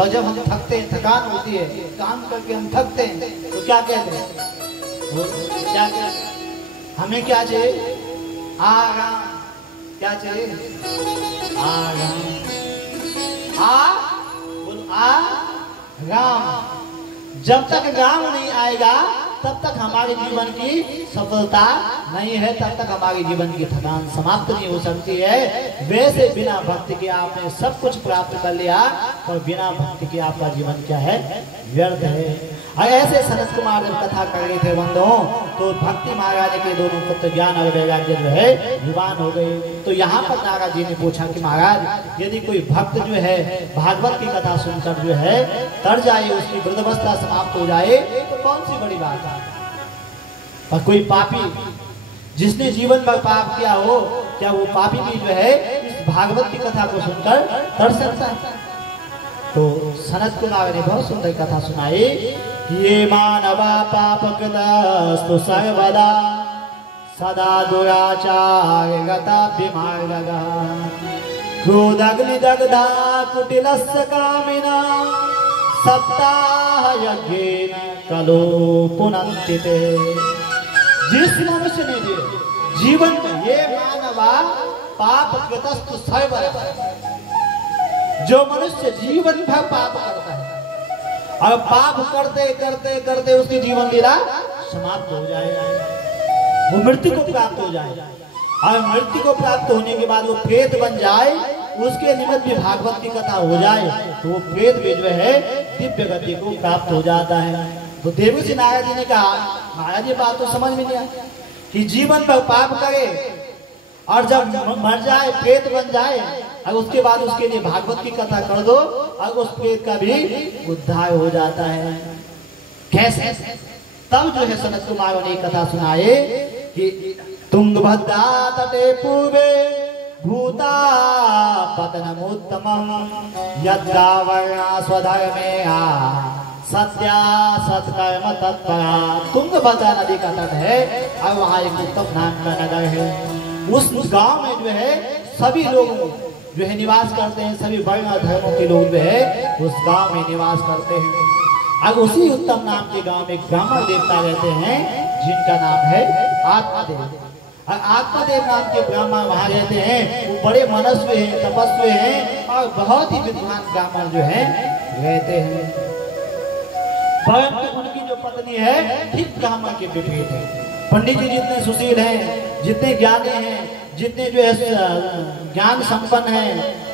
और जब हम थकते हैं, थकान होती है, काम करके हम थकते हैं, तो क्या कहते हैं? क्या कहते हैं? हमें क्या चाहिए? आराम। क्या चाहिए? आराम। राम। जब तक राम नहीं आएगा तब तक हमारे जीवन की सफलता नहीं है, तब तक हमारे जीवन की थकान समाप्त नहीं हो सकती है। वैसे बिना भक्ति के आपने सब कुछ प्राप्त कर लिया, और बिना भक्ति के आपका जीवन क्या है? व्यर्थ है। और ऐसे सनत कुमार जब कथा कर रहे थे बंधुओं, तो भक्ति महाराज के दोनों पुत्र ज्ञान और वैराग्य जो है युवान हो गए। तो यहाँ पर नारद जी ने पूछा कि महाराज, यदि कोई भक्त जो है भागवत की कथा सुनकर जो है तर जाए, उसकी वृद्धावस्था समाप्त हो जाए, तो कौन सी बड़ी बात है? और कोई पापी जिसने जीवन भर पाप किया हो, क्या वो पापी भी जो है इस भागवत की कथा को सुनकर तर सकता है। तो सनत कुमार ने बहुत सुंदर कथा सुनाई कि ये मानवा पाप कृतस्तु सर्वदा सदा दुराचार गता विमार्गः क्रोधाग्निदग्धा कुटिलस्य कामिना सप्ताह यज्ञेन कलो पुनन्ति ते। जिस मनुष्य ने भी जीवन में ये मानवा पाप कृतस्तु सर्वदा, जो मनुष्य जीवन भर पाप करता है और पाप करते करते करते उसकी जीवन लीला समाप्त हो जाएगा, वो मृत्यु को प्राप्त हो जाएगा और मृत्यु को प्राप्त होने के बाद वो प्रेत बन जाए, उसके निमित्त भी भागवत की कथा हो जाए तो वो प्रेत भी जो है दिव्य गति को प्राप्त हो जाता है। तो देवऋषि नारद जी ने कहा, महाराज ये बात तो समझ में नहीं आया कि जीवन पर पाप करे और जब मर जाए प्रेत बन जाए और उसके बाद उसके लिए भागवत की कथा कर दो और उस प्रेत का भी उद्धार हो जाता है। कैसे? तब जो है सनत कुमार ने कथा सुनाए कि तुंगभद्रा तटे पूर्वे भूता पतनमुत्तमं यद्रा वर्णा स्वधर्मे सत्या सत्कर्म तत्परा। तुंगभद्रा नदी का तट है और वहाँ एक उत्तम नाम का नगर है। उस गांव में जो है सभी लोग जो है निवास करते हैं, सभी वर्ण और धर्मों के लोग जो है उस गांव में निवास करते हैं। और उसी उत्तम नाम के गांव में ब्राह्मण देवता रहते हैं जिनका नाम है आत्मादेव। और आत्मादेव नाम के ब्राह्मण वहां रहते हैं, वो बड़े मनस्वी हैं, तपस्वी हैं और बहुत ही विद्वान ब्राह्मण जो है रहते हैं। परंतु उनकी जो पत्नी है ठीक ब्राह्मण के विपरीत है। पंडित जी जितने सुशील हैं, जितने ज्ञानी हैं, जितने जो है ज्ञान संपन्न हैं,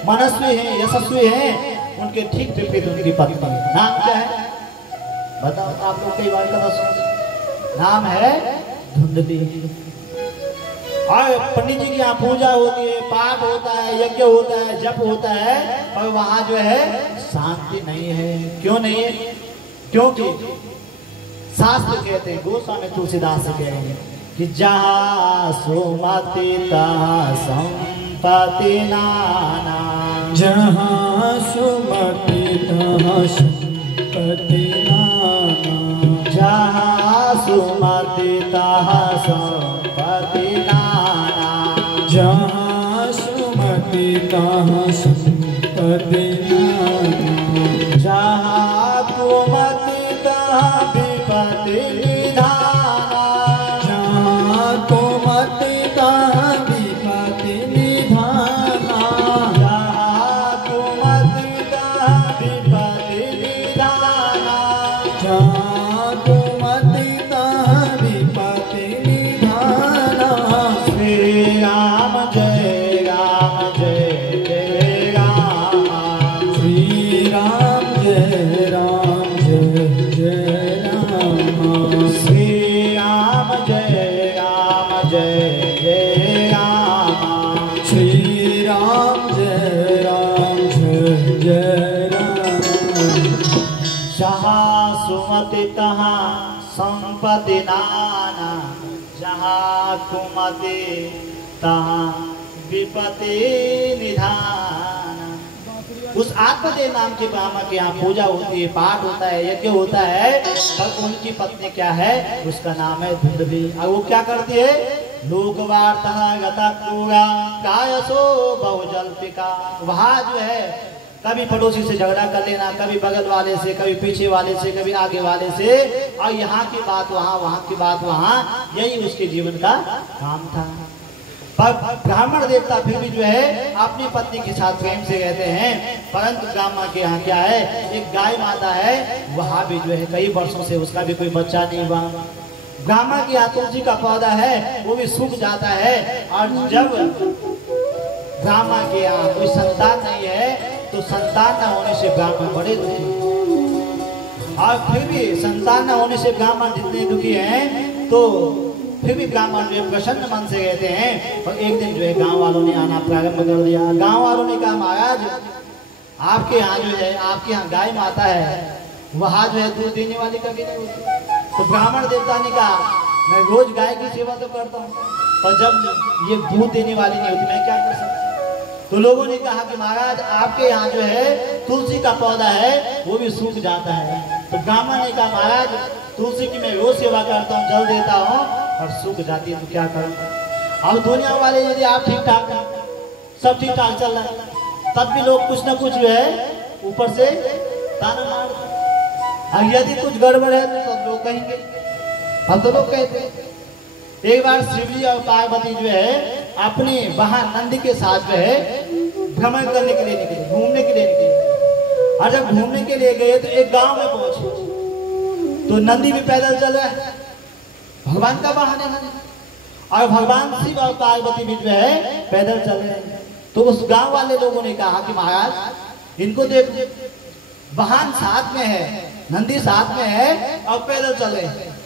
मनस्वी हैं, यशस्वी हैं, उनके ठीक विपरीत उनकी पत्नी है। नाम क्या है बताओ? आप लोग कई बार कथा सुन, नाम है धुंधली। और पंडित जी की यहाँ पूजा होती है, पाठ होता है, यज्ञ होता है, जप होता है और वहां जो है शांति नहीं है। क्यों नहीं है? क्योंकि शास्त्र कहते हैं, गोस्वामी तुलसीदास से कह रहे हैं कि जहाँ सुमति तहाँ संपत्ति नाना, जहाँ सुमति तहाँ संपत्ति नाना, जहाँ सुमति तहाँ संपत्ति नाना, जहाँ सुमति तहाँ संपत्ति नाना, जहाँ कुमति तहाँ विपत्ति निधाना, जहाँ कुमति तहाँ विपत्ति निधाना, जहाँ कुमति तहाँ विपत्ति निधाना, जहाँ कुमति तहाँ विपत्ति निधाना। श्री राम जय राम जय जय राम, श्री राम जय राम जय जय राम, श्री राम जय राम जय जय राम, श्री राम जय राम जय जय राम। जहाँ सुमति तहाँ संपत्ति नाना, जहाँ कुमति तहाँ विपत्ति निधाना। उस आत्मदेव नाम के ब्राह्मण के यहाँ पूजा होती है, पाठ होता है, यज्ञ होता है, पर उनकी पत्नी क्या है? उसका नाम है धुंधली। और वो क्या करती है? लोकवार्ता गता क्रूरा कायसो बहुजल्पिका। वहाँ जो है कभी पड़ोसी से झगड़ा कर लेना, कभी बगल वाले से, कभी पीछे वाले से, कभी आगे वाले से, और यहाँ की बात वहाँ, वहाँ की बात वहाँ, यही उसके जीवन का काम था। पर ब्राह्मण देवता फिर भी जो है अपनी पत्नी के साथ प्रेम से रहते हैं। परंतु ब्राह्मण के यहाँ क्या है? एक गाय माता है, वहाँ भी जो है कई वर्षों से उसका भी कोई बच्चा नहीं हुआ। ब्राह्मण के यहाँ तुलसी का पौधा है, वो भी सूख जाता है। और जब ब्राह्मण के यहाँ कोई संतान नहीं है तो संतान न होने से ब्राह्मण बड़े दुखी। और फिर भी संतान न होने से ब्राह्मण जितने दुखी हैं, तो फिर भी ब्राह्मण जो है प्रसन्न मन से रहते हैं। और एक दिन जो है गांव वालों ने आना प्रारंभ कर दिया। गांव वालों ने कहा, महाराज आपके यहाँ जो है, आपके यहाँ गाय माता है, वहाँ जो है दूध देने वाली कभी नहीं होती। तो ब्राह्मण देवता ने कहा, मैं रोज गाय की सेवा तो करता हूँ, और जब ये दूध देने वाली नहीं होती मैं क्या कर सकता। तो लोगों ने कहा कि महाराज आपके यहाँ जो है तुलसी का पौधा है वो भी सूख जाता है। तो ब्राह्मण ने कहा महाराज तुलसी की मैं रोज सेवा करता हूँ, जल देता हूँ और सूख जाती है, तो क्या करूँ। अब दुनिया वाले यदि आप ठीक ठाक सब ठीक ठाक चल रहा है तब भी लोग कुछ ना कुछ जो है ऊपर से ताना मार, और यदि कुछ गड़बड़ है तो लोग कहेंगे, हम तो लोग कहते हैं। एक बार शिवजी और पार्वती जो है अपने वहां नंदी के साथ जो है भ्रमण करने के लिए निकले, घूमने के लिए निकले। और जब घूमने के लिए गए तो एक गांव में पहुंचे तो नंदी भी पैदल चल रहा है, भगवान का वाहन है नंदी, और भगवान शिव और पार्वती भी जो है पैदल चल रहे हैं। तो उस गांव वाले लोगों ने कहा कि महाराज इनको देखो, वाहन साथ में है, नंदी साथ में है और पैदल चल रहे हैं।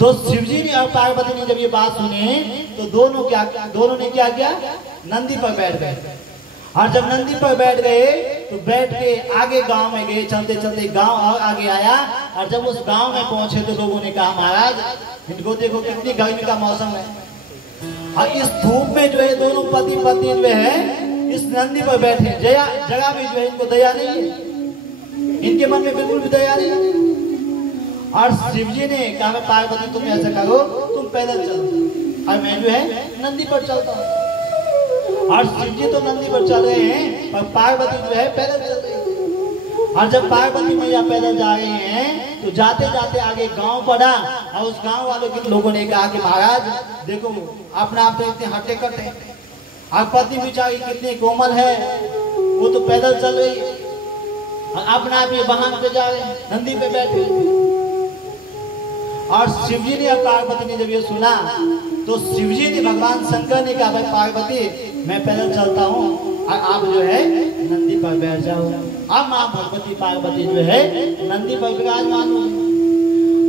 तो शिवजी ने और पार्वती ने जब ये बात सुनी तो दोनों ने क्या किया, नंदी पर बैठ गए। और जब नंदी पर बैठ गए तो बैठ के आगे गांव में गए, चलते चलते गांव और आगे आया। और जब उस गांव में पहुंचे तो लोगों ने कहा महाराज इनको देखो कितनी गर्मी का मौसम है, और इस धूप में जो है दोनों पति पत्नी जो है इस नंदी पर बैठे, जगह भी जो है इनको दया नहीं है, इनके मन में बिल्कुल भी दया नहीं है। और शिवजी ने कहा पार्वती तुम ऐसा करो, तुम पैदल चलो और मैं जो है नंदी पर चलता हूँ। और शिवजी तो नंदी पर चल रहे हैं और पार्वती जो है पैदल चल रही है। और जब पार्वती मैया पैदल जा रहे हैं तो जाते जाते आगे गांव पड़ा, और उस गांव वालों के लोगों ने कहा कि महाराज देखो अपने आप तो इतने हट्टे कट्टे, और पत्नी बिचारी कितनी कोमल है, वो तो पैदल चल रही है, और अपने आप ये वाहन पे जा रहे हैं, नंदी पे बैठे। और शिवजी ने और पार्वती ने जब ये सुना तो शिवजी ने भगवान शंकर ने कहा भाई पार्वती मैं पैदल चलता हूँ और आप जो है नंदी पर बैठ जाओ। अब माँ भगवती पार्वती जो है नंदी पर विराजमान हुई।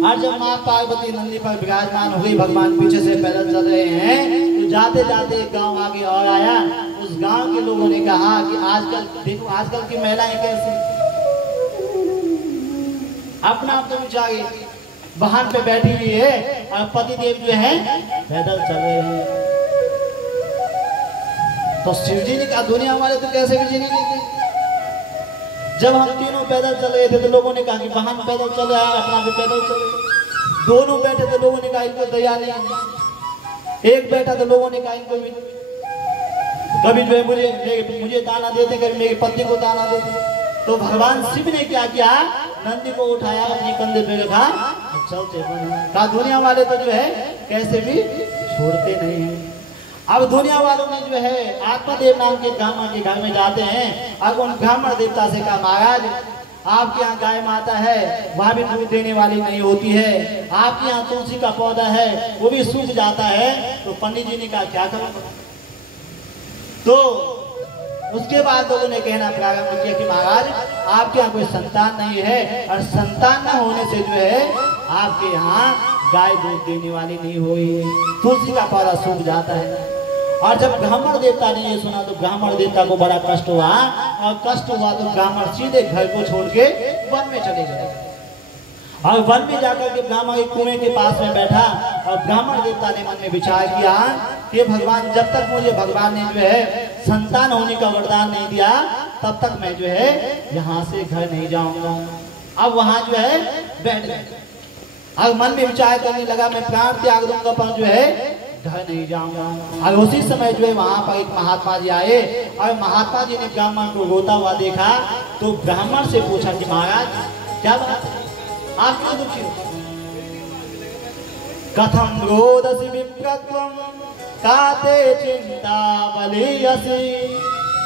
और जब माँ पार्वती नंदी पर विराजमान हुई, भगवान पीछे से पैदल चल रहे हैं, तो जाते जाते एक गाँव आगे और आया। उस गाँव के लोगों ने कहा कि आजकल देखो आजकल की महिलाएं कैसी, अपना आप तो बेचारी वाहन पे बैठी हुई है और पति देव जो है पैदल चल रहे हैं। तो शिवजी ने कहा दुनिया वाले तो कैसे भी जीने देते। जब हम तीनों पैदल चल रहे थे तो लोगों ने कहा कि वाहन पैदल चल रहा है, अपना भी पैदल चल रहा है। दोनों बैठे तो लोगों ने कहा इनको दया नहीं, एक बैठा तो लोगों ने कहा इनको भी कभी जो है मुझे दाना देते, कभी मेरी पत्नी को दाना देते। तो भगवान शिव ने क्या किया, नंदी को उठाया, अपने कंधे पे रखा, चलते बने। दुनिया वाले तो जो है कैसे भी छोड़ते नहीं है। अब दुनिया वालों ने जो है आत्मदेव नाम के ब्राह्मण के घर में जाते हैं और उन ब्राह्मण देवता से कहा महाराज आपके यहाँ गाय माता है, वहाँ भी दूध देने वाली नहीं होती है, आपके यहाँ तुलसी का पौधा है वो भी सूख जाता है। तो पंडित जी ने कहा क्या करूं। तो उसके बाद लोगों ने कहना प्रारंभ किया कि महाराज आपके यहाँ कोई संतान नहीं है, और संतान न होने से जो है आपके यहाँ गाय दूध देने वाली नहीं हुई, तुलसी का पौधा सूख जाता है। और जब ब्राह्मण देवता ने ये सुना तो ब्राह्मण देवता को बड़ा कष्ट हुआ, और कष्ट हुआ तो ब्राह्मण सीधे घर को छोड़ के वन में चले गए। और वन में जाकर के ब्राह्मण एक कुएं के पास में बैठा, और ब्राह्मण देवता ने मन में विचार किया कि भगवान जब तक मुझे भगवान ने जो है संतान होने का वरदान नहीं दिया तब तक मैं जो है यहाँ से घर नहीं जाऊंगा। अब वहां जो है बैठ गए, अब मन में विचार करने लगा मैं प्राण त्याग दूंगा पर जो है घर नहीं जाऊंगा। और उसी समय जो है वहां पर एक महात्मा जी आए, और महात्मा जी ने ब्राह्मण को रोता हुआ देखा तो ब्राह्मण से पूछा कि महाराज क्या बात है, आप क्यों दुखी हो। कथम रोदसी विप्रत्वम काते चिंता बलियसी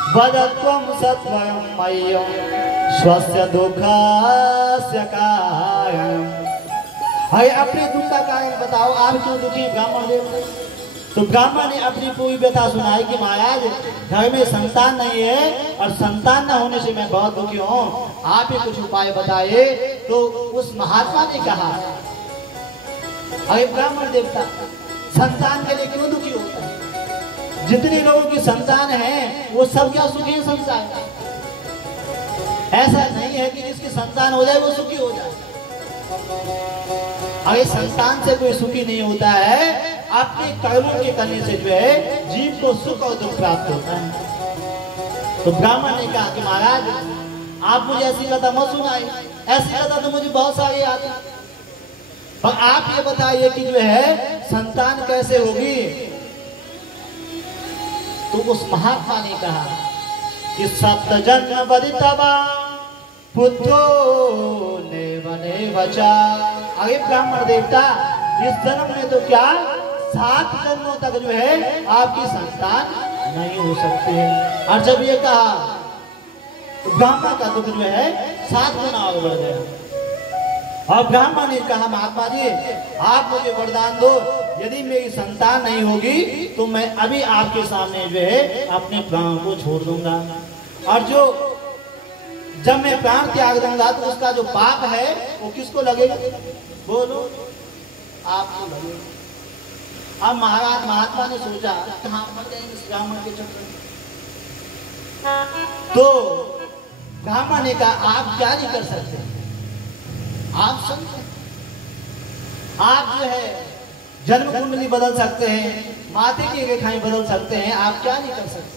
वदत्वम सत्वयं मह्यं स्वस्य दुःखस्य कारणम्। अरे अपने दुख का कारण बताओ, आप क्यों दुखी ब्राह्मण देव। तो ब्राह्मण ने अपनी पूरी व्यथा सुनाई कि महाराज घर में संतान नहीं है और संतान न होने से मैं बहुत दुखी हूँ, आप ही कुछ उपाय बताइए। तो उस महात्मा ने कहा अरे ब्राह्मण देवता संतान के लिए क्यों दुखी होता है, जितने लोगों की संतान है वो सब क्या सुखी है संसार। ऐसा नहीं है कि जिसकी संतान हो जाए वो सुखी हो जाए। अरे संतान से कोई सुखी नहीं होता है, अपने कर्मों के करने से जो है जीव को सुख और दुख प्राप्त होता है। तो ब्राह्मण ने कहा कि महाराज आप मुझे ऐसी कथा मत सुनाई, ऐसी कथा तो मुझे बहुत सारी आती, पर आप ये बताइए कि जो है संतान कैसे होगी। तो उस महात्मा ने कहा कि सप्त जन्म बदितवा पुत्रो नेव नेवचा। अरे ब्राह्मण देवता, इस जन्म में तो क्या 7 जन्मों तक जो है आपकी संतान नहीं हो सकती है। और जब ये कहा तो ब्राह्मण का दुख जो है 7 गुना और बढ़ गया। और ब्राह्मण ने कहा महात्मा जी आप मुझे वरदान दो, यदि मेरी संतान नहीं होगी तो मैं अभी आपके सामने जो है अपने प्राण को छोड़ दूंगा, और जो जब मैं प्राण त्याग दूंगा तो उसका जो पाप है वो किसको लगेगा? बोलो, आपको लगेगा। अब महाराज महात्मा ने सोचा कहां मर जाएंगे इस ब्राह्मण के चक्कर में। तो ब्राह्मण ने कहा आप क्या नहीं कर सकते, आप समझे, आप जो है जन्म कुंडली बदल सकते हैं, माथे की रेखाएं बदल सकते हैं, आप क्या नहीं कर सकते।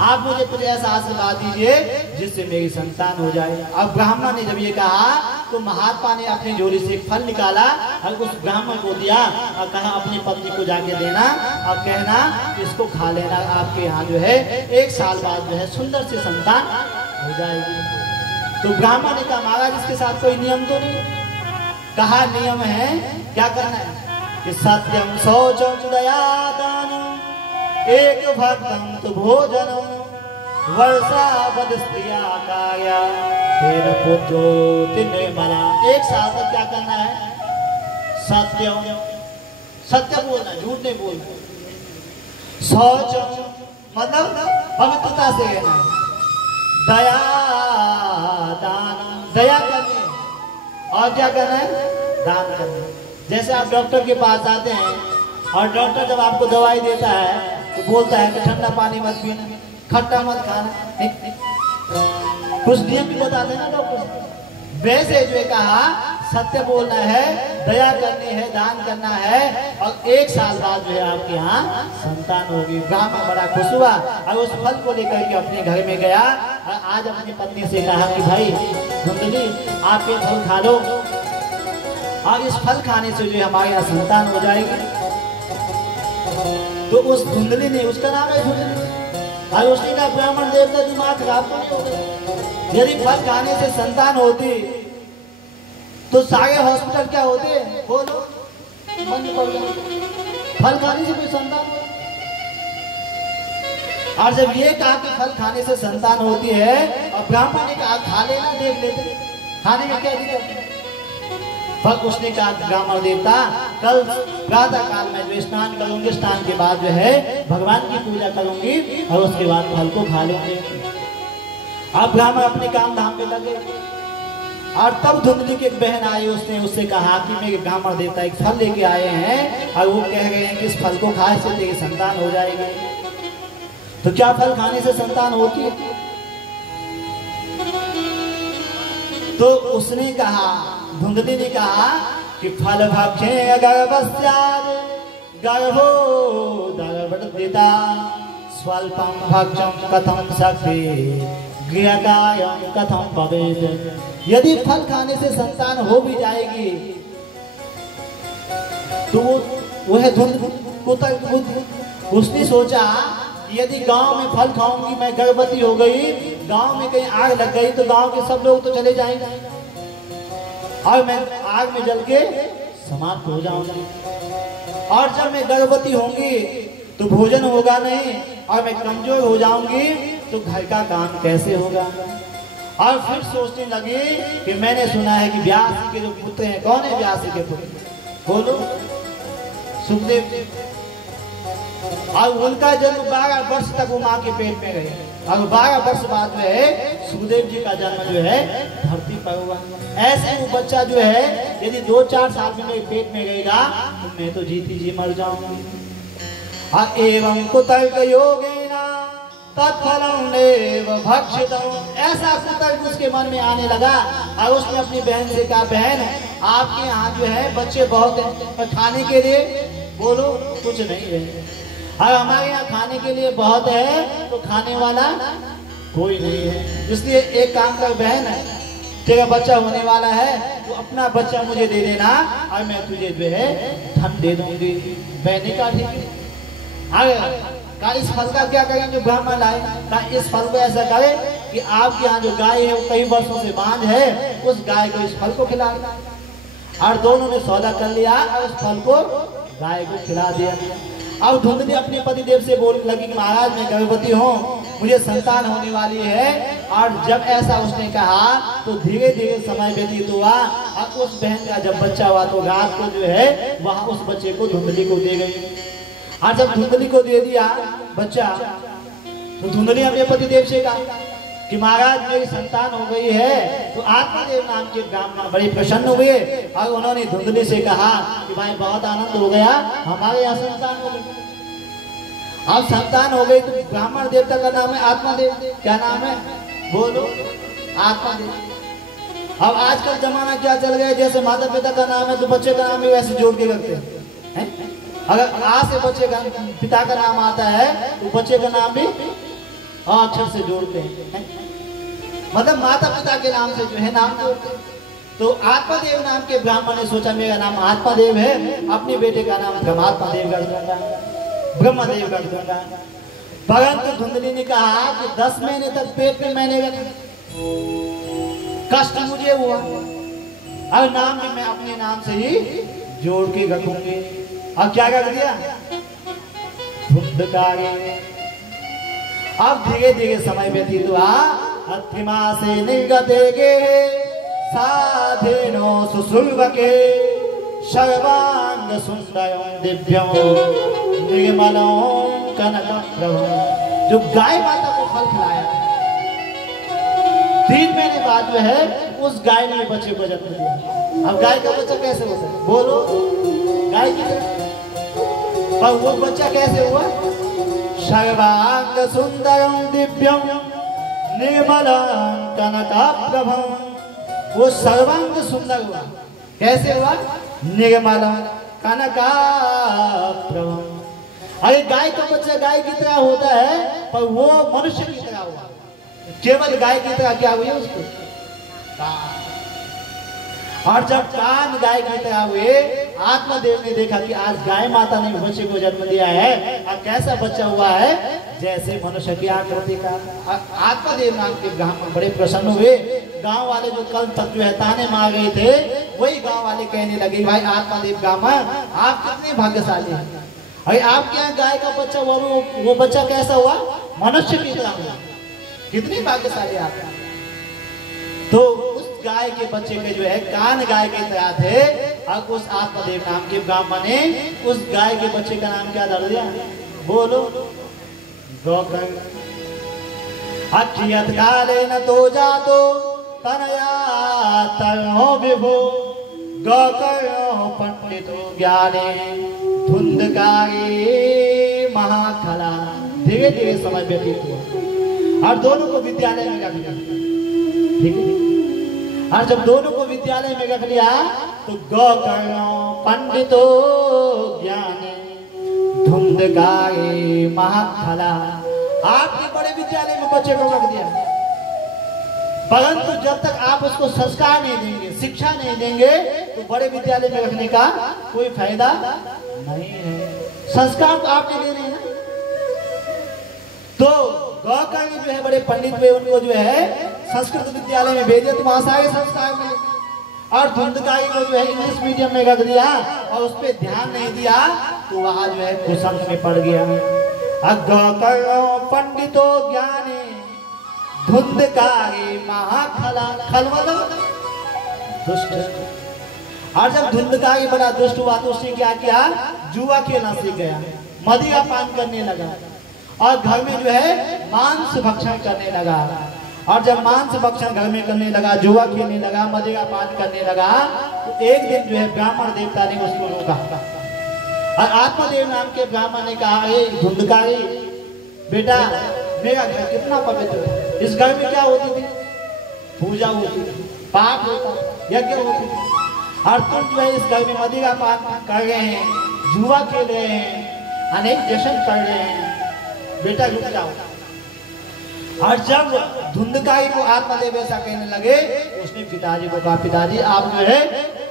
आप मुझे कुछ ऐसा आशीर्वाद दीजिए जिससे मेरी संतान हो जाए। अब ब्राह्मण ने जब ये कहा तो महात्मा ने अपनी झोली से एक फल निकाला और उस ब्राह्मण को दिया और कहा अपनी पत्नी को जाके देना और कहना इसको खा लेना, आपके यहाँ जो है 1 साल बाद जो है सुंदर सी संतान हो जाएगी। तो ब्राह्मण ने कहा महाराज इसके साथ कोई नियम तो नहीं? कहा नियम है, क्या करना है कि सत्यम शौचम दया दानम एक भक्तम तो भोजनम वर्षा बदस्त्रिया काया फिर पुत्रो तिन्ने मरा। 1 साल तक क्या करना है? सत्यम, सत्य बोलना, झूठ नहीं बोलना। शौचम मतलब पवित्रता से रहना है। दया दान, दया करनी, और क्या करना है? दान करना। जैसे आप डॉक्टर के पास जाते हैं और डॉक्टर जब आपको दवाई देता है तो बोलता है कि ठंडा पानी मत पीना, खट्टा मत खाना, कुछ नियम भी बताते हैं ना डॉक्टर। वैसे जो कहा सत्य बोलना है, दया करनी है, दान करना है, और 1 साल बाद जो है आपके यहाँ संतान होगी। ब्राह्मण बड़ा खुश हुआ और उस फल को लेकर के अपने घर में गया और आज अपनी पत्नी से कहा कि भाई धुंधली आप ये फल खा लो और इस फल खाने से जो हमारे यहाँ संतान हो जाएगी। तो उस धुंधली ने, उसका नाम है धुंधली, और उसने कहा ब्राह्मण देवता दिमाग खराब नहीं होगा, यदि फल खाने से संतान होती तो सारे हॉस्पिटल क्या होते? बोलो, बंद पड़ गए, फल खाने से कोई संतान हो। और जब ये कहा कि फल खाने से संतान होती है और ब्राह्मण ने कहा खा लेना, देख लेते खाने में क्या दिक्कत है। फल उसने कहा ब्राह्मण देवता कल प्रातः काल में जो स्नान करूंगी, स्नान के बाद जो है भगवान की पूजा करूंगी और उसके बाद फल को खा लूंगी। अब ब्राह्मण अपने काम धाम में लगे और तब धुंधली की एक बहन आई, उसने उससे कहा कि मेरे ब्राह्मण देवता एक फल लेके आए हैं और वो कह रहे हैं कि इस फल को खाने से तेरी संतान हो जाएगी। तो क्या फल खाने से संतान होती है? तो उसने कहा, धुंधली ने कहा कि फल भक्षे गर्भस्याद गर्भो दर्भवर्तिता स्वल्पम भक्षम कथम शक्ति गृहकायम कथम भवेत्। यदि फल खाने से संतान हो भी जाएगी तो वो है धुंध। उसने सोचा यदि गांव में फल खाऊंगी, मैं गर्भवती हो गई, गांव में कहीं आग लग गई तो गांव के सब लोग तो चले जाएंगे और मैं आग में जल के समाप्त हो जाऊंगी। और जब मैं गर्भवती होंगी तो भोजन होगा नहीं और मैं कमजोर हो जाऊंगी तो घर का काम कैसे होगा। और फिर सोचने लगी कि मैंने सुना है कि व्यास जी के जो पुत्र हैं, कौन है व्यास जी के पुत्र? बोलो, सुखदेव। और उनका जन्म 12 वर्ष तक वो माँ के पेट में रहे और 12 वर्ष बाद जो है सुखदेव जी का जन्म जो है धरती पर हुआ। ऐसे वो बच्चा जो है यदि 2-4 साल में मेरे पेट में रहेगा तो मैं तो जीती जी मर जाऊंगी। और एवं कुतर्क योगेना तत्फलम नैव भक्षितम, ऐसा कुतर्क उसके मन में आने लगा और उसने अपनी बहन से कहा बहन आपके यहाँ जो है बच्चे बहुत हैं पर खाने के लिए बोलो कुछ नहीं है। अगर हमारे यहाँ खाने के लिए बहुत है तो खाने वाला कोई नहीं है। इसलिए एक काम कर बहन, तेरा बच्चा होने वाला है तो अपना बच्चा मुझे दे देना और मैं तुझे जो है धन दे दूंगी। बहने का ठीक का इस फल का क्या करें जो ब्राह्मण लाए, का इस फल को ऐसा करे कि आपके यहाँ जो गाय है वो कई वर्षों से बांझ है, उस गाय को इस फल को खिला। और दोनों ने सौदा कर लिया और उस फल को गाय को खिला दिया। अब धुंधली अपने पति देव से बोलने लगी कि महाराज मैं गर्भवती हूँ, मुझे संतान होने वाली है। और जब ऐसा उसने कहा तो धीरे धीरे समय व्यतीत हुआ और उस बहन का जब बच्चा हुआ तो रात को जो है वहां उस बच्चे को धुंधली को दे गई। और जब धुंधली को दे दिया बच्चा तो धुंधली अपने पति देव से कहा कि महाराज मेरी संतान हो गई है। तो आत्मादेव नाम के ब्राह्मण बड़े प्रसन्न हुए और उन्होंने धुंधली से कहा कि भाई बहुत आनंद हो गया, हमारे यहाँ संतान हो गई। अब संतान हो गई तो ब्राह्मण देवता का नाम है आत्मादेव। क्या नाम है बोलो? आत्मादेव। अब आजकल जमाना क्या चल गया, जैसे माता पिता का नाम है तो बच्चे का नाम भी वैसे जोड़ के रखते हैं। अगर आ से बच्चे का पिता का नाम आता है तो बच्चे का नाम भी अक्षर से जोड़ते हैं, मतलब माता पिता के नाम से जो है नाम जोड़ते हैं। तो आत्मादेव नाम के ब्राह्मण ने सोचा मेरा नाम आत्मादेव है, अपने बेटे का नाम ब्रह्मात्मादेव कर दूंगा, ब्रह्मदेव कर दूंगा। परंतु धुंधली ने कहा कि 10 महीने तक पेट में मैंने कष्ट मुझे हुआ और नाम भी मैं अपने नाम से ही जोड़ के रखूंगी। अब क्या कर दिया? धुंधकारी। अब धीरे धीरे समय व्यतीत हुआ। अत्रिमा से निर्गते साधेनो सुसुल्बके सर्वांग सुंदरं दिव्यं निर्मलं कनकप्रभं। जो गाय माता को फल खिलाया 3 महीने बाद जो है उस गाय ने बच्चे को जन्म दिया। अब गाय का बच्चा कैसे हो सकता? बोलो गाय की पर वो बच्चा कैसे हुआ? सर्वांग सुंदरं दिव्यं निर्मलं कनकप्रभं। वो सर्वांग सुंदर हुआ। कैसे हुआ? निर्मलं कनकप्रभं। अरे गाय का बच्चा गाय की तरह होता है पर वो मनुष्य की तरह हुआ। केवल गाय की तरह क्या हुई उसको? और जब कान गाय की तरह हुए, आत्मादेव ने देखा कि आज गाय माता ने बच्चे को जन्म दिया है और कैसा बच्चा हुआ है जैसे मनुष्य की आकृति का। आत्मादेव नाम के ब्राह्मण बड़े प्रसन्न हुए। गांव वाले जो कल तक जो है ताने मार गए थे, वही गांव वाले कहने लगे भाई आत्मादेव ब्राह्मण आप कितने भाग्यशाली हैं। अरे आपके यहाँ गाय का बच्चा हुआ, वो बच्चा कैसा हुआ? मनुष्य की तरह हुआ। कितनी भाग्यशाली आप। तो गाय के बच्चे के जो है कान गाय के तरह थे और उस आत्मादेव नाम के ब्राह्मण ने उस गाय के बच्चे का नाम क्या धर दिया? बोलो गौकर। अक्षियत काले न तो जातो तनया तनो विभो गौकर पंडितो ज्ञाने धुंधकारी महाखला। धीरे धीरे समय व्यतीत हुआ और दोनों को विद्यालय में रख दिया। ठीक है। और जब दोनों को विद्यालय में रख लिया तो गौकर्णो पंडितो ज्ञानी धुंधकारी महाखला। आपने बड़े विद्यालय में बच्चे को रख दिया, परंतु जब तक आप उसको संस्कार नहीं देंगे, शिक्षा नहीं देंगे तो बड़े विद्यालय में रखने का कोई फायदा नहीं है। संस्कार तो आपने देने हैं ना। तो गौकर्ण जो है बड़े पंडित हुए, उनको जो है संस्कृत विद्यालय में भेजे तो वहां सारे संस्कार में। और धुंधकारी को जो है इंग्लिश मीडियम में रख दिया और उस पर ध्यान नहीं दिया तो वहां जो है कुसंग में पड़ गया। गौकर्ण पंडितो ज्ञानी धुंधकारी महाखला। खल मतलब दुष्ट। और जब धुंधकारी बड़ा दुष्ट हुआ तो उसने क्या किया? जुआ खेलना सीख गया, मदिरा पान करने लगा और घर में जो है मांस भक्षण करने लगा। और जब मांस भक्षण घर में करने लगा, जुआ खेलने लगा, मदिरा पान करने लगा तो एक दिन जो है ब्राह्मण देवता ने उसको रोका और आत्मादेव नाम के ब्राह्मण ने कहा धुंधकारी बेटा मेरा घर कितना पवित्र है, इस घर में क्या होती थी? पूजा होती थी, पाठ होता, यज्ञ होती थी, और तुम जो है इस घर में मदिरा पान कर रहे हैं, जुआ खेल रहे हैं, अनेक जश्न कर रहे हैं, बेटा रुक जाओ। और जब धुंधकाई को आत्मदेव ऐसा कहने लगे, उसने पिताजी को कहा, पिताजी आप जो है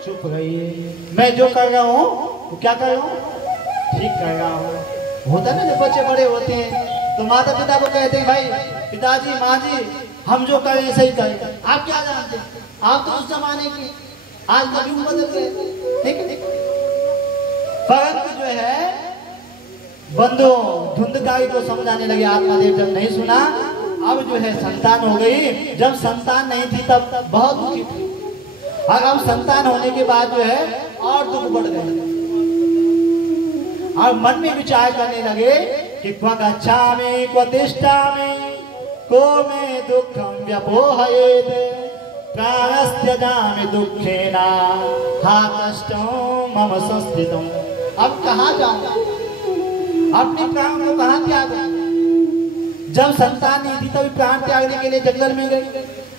चुप रहिए, मैं जो कर रहा हूँ वो क्या कर रहा हूँ, ठीक कर रहा हूँ। होता ना जब बच्चे बड़े होते हैं तो माता पिता को कहते हैं, भाई पिताजी माँ जी हम जो करें सही करें, आप क्या जानते, आप तो उस जमाने के, आज कभी बदल गए, ठीक है। परंतु जो है बंदो धुंधकाई को समझाने लगे आत्मादेव, जब नहीं सुना, अब जो है संतान हो गई, जब संतान नहीं थी तब बहुत दुखी थी, और अब संतान होने के बाद जो है और दुख बढ़ गए, और मन में विचार करने लगे कि क्व गच्छामि क्व तिष्ठामि को मे दुःखं व्यपोहयेत् प्राणस्त्यजामि दुःखेन हा कष्टं मम संस्थितम्। अब कहाँ जाऊंगा, अपने प्राण को कहाँ त्यागूं? जब संतान नहीं थी तभी प्राण त्यागने के लिए जंगल में गई,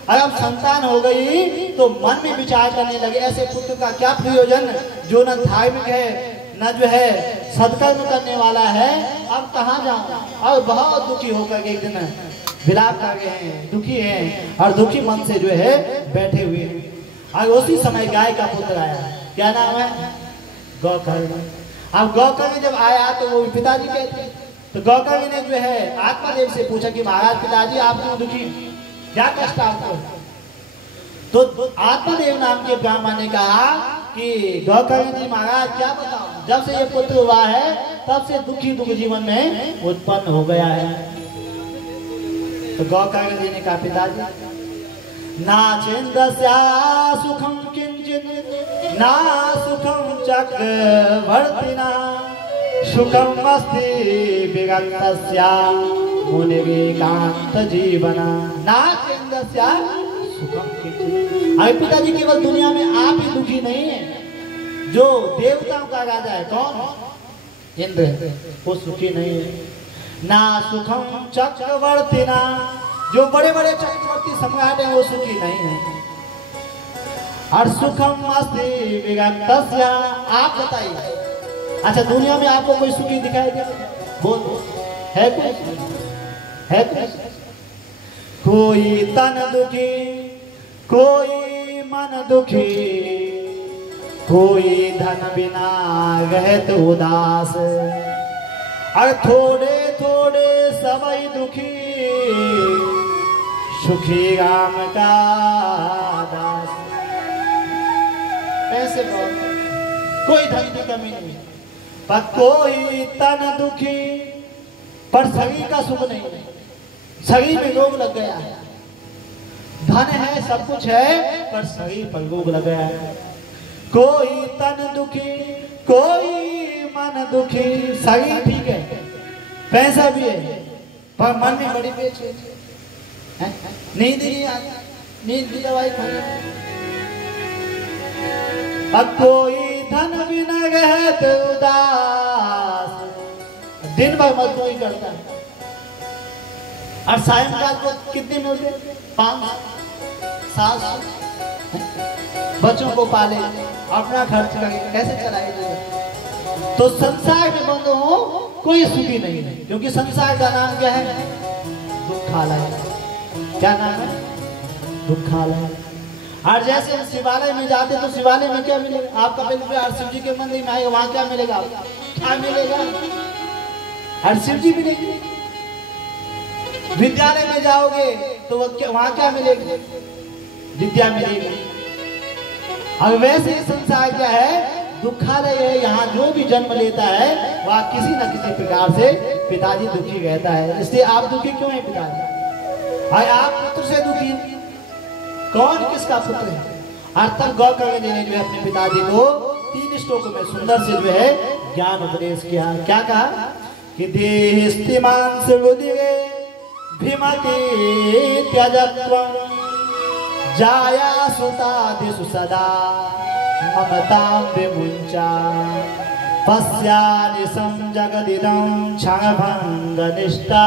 और अब संतान हो गई तो मन में विचार करने लगे, ऐसे पुत्र का क्या प्रयोजन जो न धार्मिक है न जो है सत्कर्म करने वाला है, अब कहाँ जाऊं। और बहुत दुखी होकर एक दिन विलाप कर रहे हैं, दुखी हैं, और दुखी मन से जो है बैठे हुए हैं। और उसी समय गाय का पुत्र आया, क्या नाम है, गौकर्ण। अब गौकर्ण जब आया तो वो पिताजी कहते हैं, तो गौकर्ण ने जो है आत्मादेव से पूछा कि महाराज पिताजी आप क्यों दुखी, क्या कष्ट आपको? तो आत्मादेव नाम के ब्राह्मण ने कहा कि गौकर्ण जी महाराज क्या बताऊं, जब से ये पुत्र हुआ है तब से दुखी दुख जीवन में उत्पन्न हो गया है। तो गौकर्ण जी ने कहा पिताजी नाचेन्द्रस्या सुखम किंचित ना सुखम चक्रवर्तिना सुखम अस्ति विगतस्या मुनिविकांत जीवना नाचेन्द्रस्या सुखम किंचित। अरे पिताजी केवल दुनिया में आप ही दुखी नहीं है, जो देवताओं का राजा है कौन, इंद्र, वो सुखी नहीं है। ना सुखम चक्रवर्तिना, जो बड़े बड़े चक्रवर्ती सम्राट हैं वो सुखी नहीं है। और सुखम अस्ति विगतस्या, आप बताइए, अच्छा दुनिया में आपको कोई सुखी दिखाई दे, बोल है कुछ, है कुछ? कोई तन दुखी, कोई मन दुखी, कोई धन बिना रहत उदास, और थोड़े थोड़े सबई दुखी, सुखी राम का दास। ऐसे कोई धन की कमी नहीं, पर कोई तन दुखी, पर शरीर का सुख नहीं, शरीर में रोग लग गया है, धन है सब कुछ है पर शरीर पर रोग लग गया है। कोई तन दुखी, कोई मन दुखी, शरीर ठीक है, पैसा भी है, पर मन में बड़ी बेचैनी है, नींद नहीं आती, नींद की दवाई खानी। अब कोई धन बिना रहत उदास, दिन भर मजदूरी करता है, और सायंकाल को कितने मिलते, 500-700, बच्चों को पाले, अपना खर्च करे, कैसे चलाएगा? तो संसार में बंद हो कोई सुखी नहीं है, क्योंकि संसार का नाम क्या है, दुखालय। क्या नाम है, दुखालय। और जैसे हम शिवालय में जाते तो शिवालय में क्या मिलेगा, आप कपिल शिव जी के मंदिर में आएगा, वहां क्या मिलेगा, क्या मिलेगा, और शिव जी मिलेगी। विद्यालय में जाओगे तो वहां क्या मिलेगी, विद्या मिलेगी। और वैसे संसार क्या है, दुखालय है, यहाँ जो भी जन्म लेता है वह किसी न किसी प्रकार से पिताजी दुखी रहता है। इसलिए आप दुखी क्यों है पिताजी, और आप पुत्र से दुखी, कौन किसका पुत्र है? और तब गौकर्ण जी ने जो है अपने पिताजी को 3 श्लोकों में सुंदर से जो है ज्ञान उपदेश किया। क्या कहा कि देहिस्तिमान सुरुदिरे भीमति त्यजत्वं जाया सुतादिषु सदा ममतां विमुञ्चा पश्यानिशं जगदिदं क्षणभङ्गनिष्ठा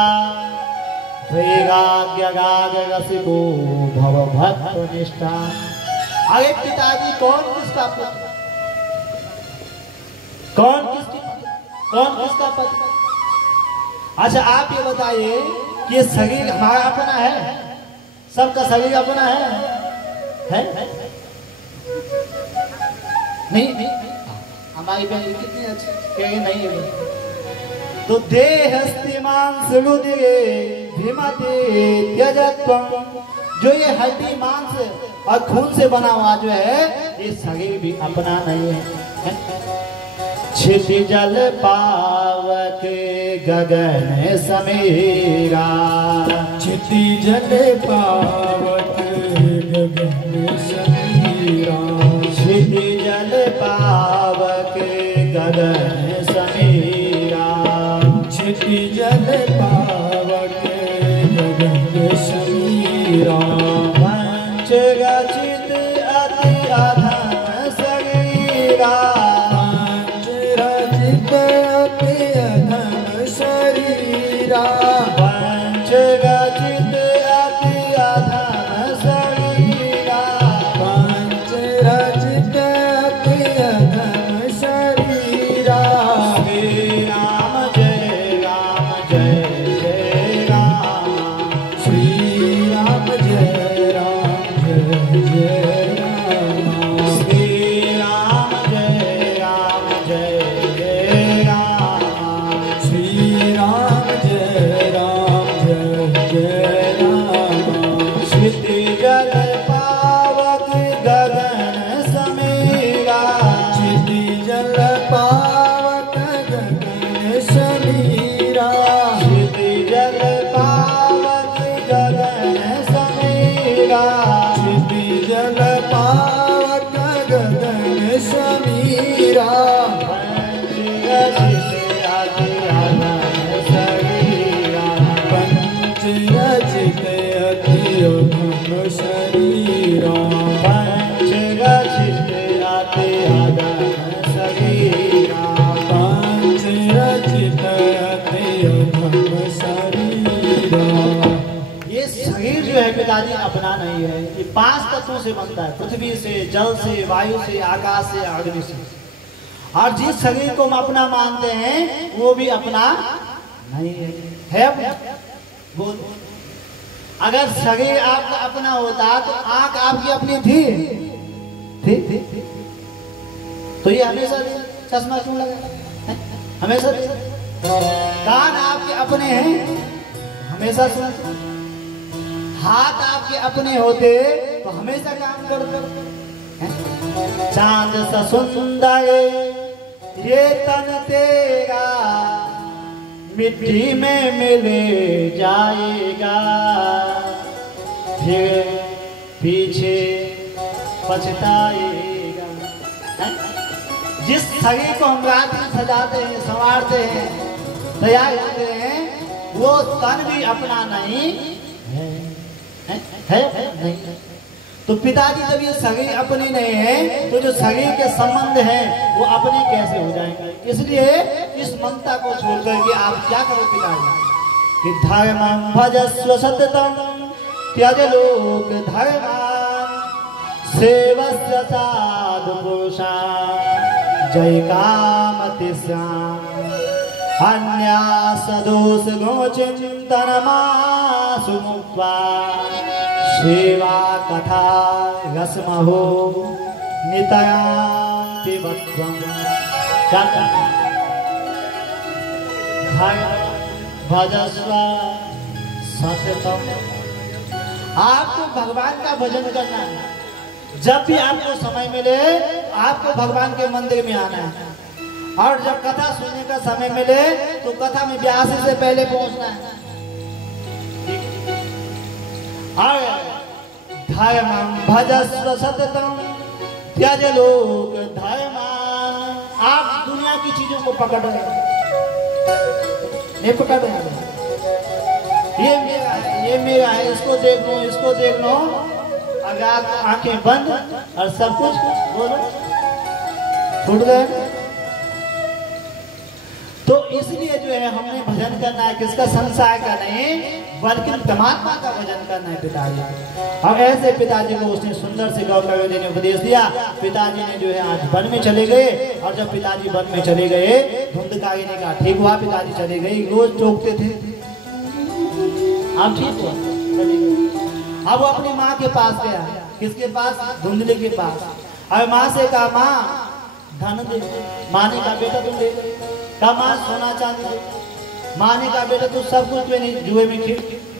वैराग्यगागरसिको भव भक्तनिष्ठा। अरे पिताजी कौन किसका पुत्र, कौन किसकी कौन किसका पति? अच्छा आप ये बताइए कि ये शरीर हमारा अपना है? सबका शरीर अपना है? नहीं हमारी बहन कितनी अच्छी कहेंगे नहीं है। तो देहस्ति मांस रुधिरे धीमते त्यजत्वम, जो ये हड्डी मांस और खून से बना हुआ जो है ये शरीर भी अपना नहीं है। क्षिति जल पावक गगन समीरा, क्षिति जल पावक गगन समीरा, क्षिति जल पावक गगन समीरा, क्षिति जल पावक गगन समीरा, पंच रचित अति अधम शरीरा, पंच रचित अति अधम शरीरा, पंच रचित अति अधम शरीरा, पंच रचित अति अधम शरीरा, श्री राम जय राम जय राम, श्री राम जय राम जय राम, श्री राम जय राम जय राम, क्षिति जल पावक गगन समीरा, क्षिति जल पावक गगन समीरा, क्षिति जल पावक गगन समीरा, क्षिति जल पावक गगन समीरा, पंच रचित अति अधम शरीरा, पंच रचित अति अधम शरीरा, पंच रचित अति अधम शरीरा, पंच रचित अति अधम शरीरा। ये शरीर जो है पिताजी अपना नहीं है। ये 5 तत्वों से बनता है, पृथ्वी से, जल से, वायु से, आकाश से, अग्नि से। और जिस शरीर को हम अपना मानते हैं वो भी अपना नहीं है अपना? बोल। अगर शरीर आपका अपना होता तो आंख आपकी अपनी थी? तो ये हमेशा चश्मा क्यों लगा? हमेशा कान आपके अपने हैं, हमेशा सुनते। हाथ आपके अपने होते तो हमेशा काम करते। चांद सा सुंदर ये तन तेरा मिट्टी में मिले जाएगा, फिर पीछे पछताएगा। जिस शरीर को हम रात में सजाते हैं, संवारते हैं, तैयार करते हैं, वो तन भी अपना नहीं है नहीं। तो पिताजी जब ये शरीर अपने नहीं है तो जो शरीर के संबंध हैं वो अपने कैसे हो जाएंगे? इसलिए इस ममता को छोड़ करके आप क्या करो पिताजी कि धर्मं भजस्व सततं त्यज लोक धर्मान् सेवस्य साधु पुरुषान् जय कामतिस्याम् अन्यास दोष गोचिन्तनमासु मुक्त्वा सेवा कथा रसमहो नितयान्ति वत्वम्। भजस्व सततम्। आपको भगवान का भजन करना है। जब भी आपको समय मिले आपको भगवान के मंदिर में आना है, और जब कथा सुनने का समय मिले तो कथा में 82 से पहले पहुंचना है। धर्मं भजस्व सततं त्यज लोक धर्मान्। आप दुनिया की चीजों को पकड़ रहे हैं, नहीं पकड़ रहे हैं। ये मेरा है, ये मेरा है, इसको देख लो, इसको देख लो। अगर आप आंखें बंद और सब कुछ बोलो छूट गए। तो इसलिए जो है हमने भजन करना है किसका, संसार का नहीं बल्कि परमात्मा का भजन करना है पिताजी। अब ऐसे पिताजी को उसने सुंदर से गौ कवियों ने उपदेश दिया। पिताजी ने जो है आज वन में चले गए, और जब पिताजी वन में चले गए धुंधकारी ने कहा ठीक हुआ पिताजी चले गए, रोज टोकते थे, अब ठीक हुआ चले गए। अब वो अपनी माँ के पास गया, किसके पास, धुंधले के पास। अब माँ से कहा माँ धन दे, माँ ने कहा बेटा तुम दे, कहा माँ सोना चांदी दे, माँ ने कहा बेटा तू सब कुछ मैंने जुए में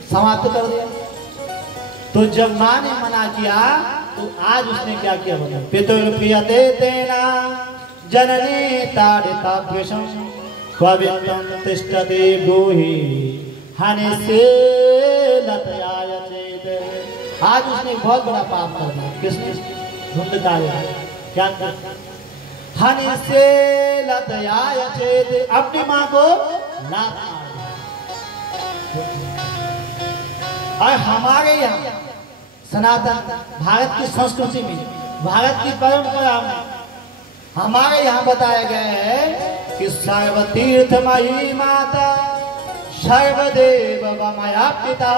समाप्त कर दिया। तो जब माँ ने मना किया तो आज उसने क्या किया बोला, पितुर प्रियते तेना जननी ताड़िताभ्यसं कवित्वं तिष्ठति ब्रूहि हनि से लतयाय चेत। आज उसने बहुत बड़ा पाप कर दिया। किसने, धुंधकारी। क्या हनि से लतयाय चेत, अपनी माँ को लात मार। और हमारे यहाँ सनातन भारत की संस्कृति में, भारत की परंपरा में हमारे यहाँ बताया गया है कि सर्वतीर्थमयी माता सर्वदेव मया पिता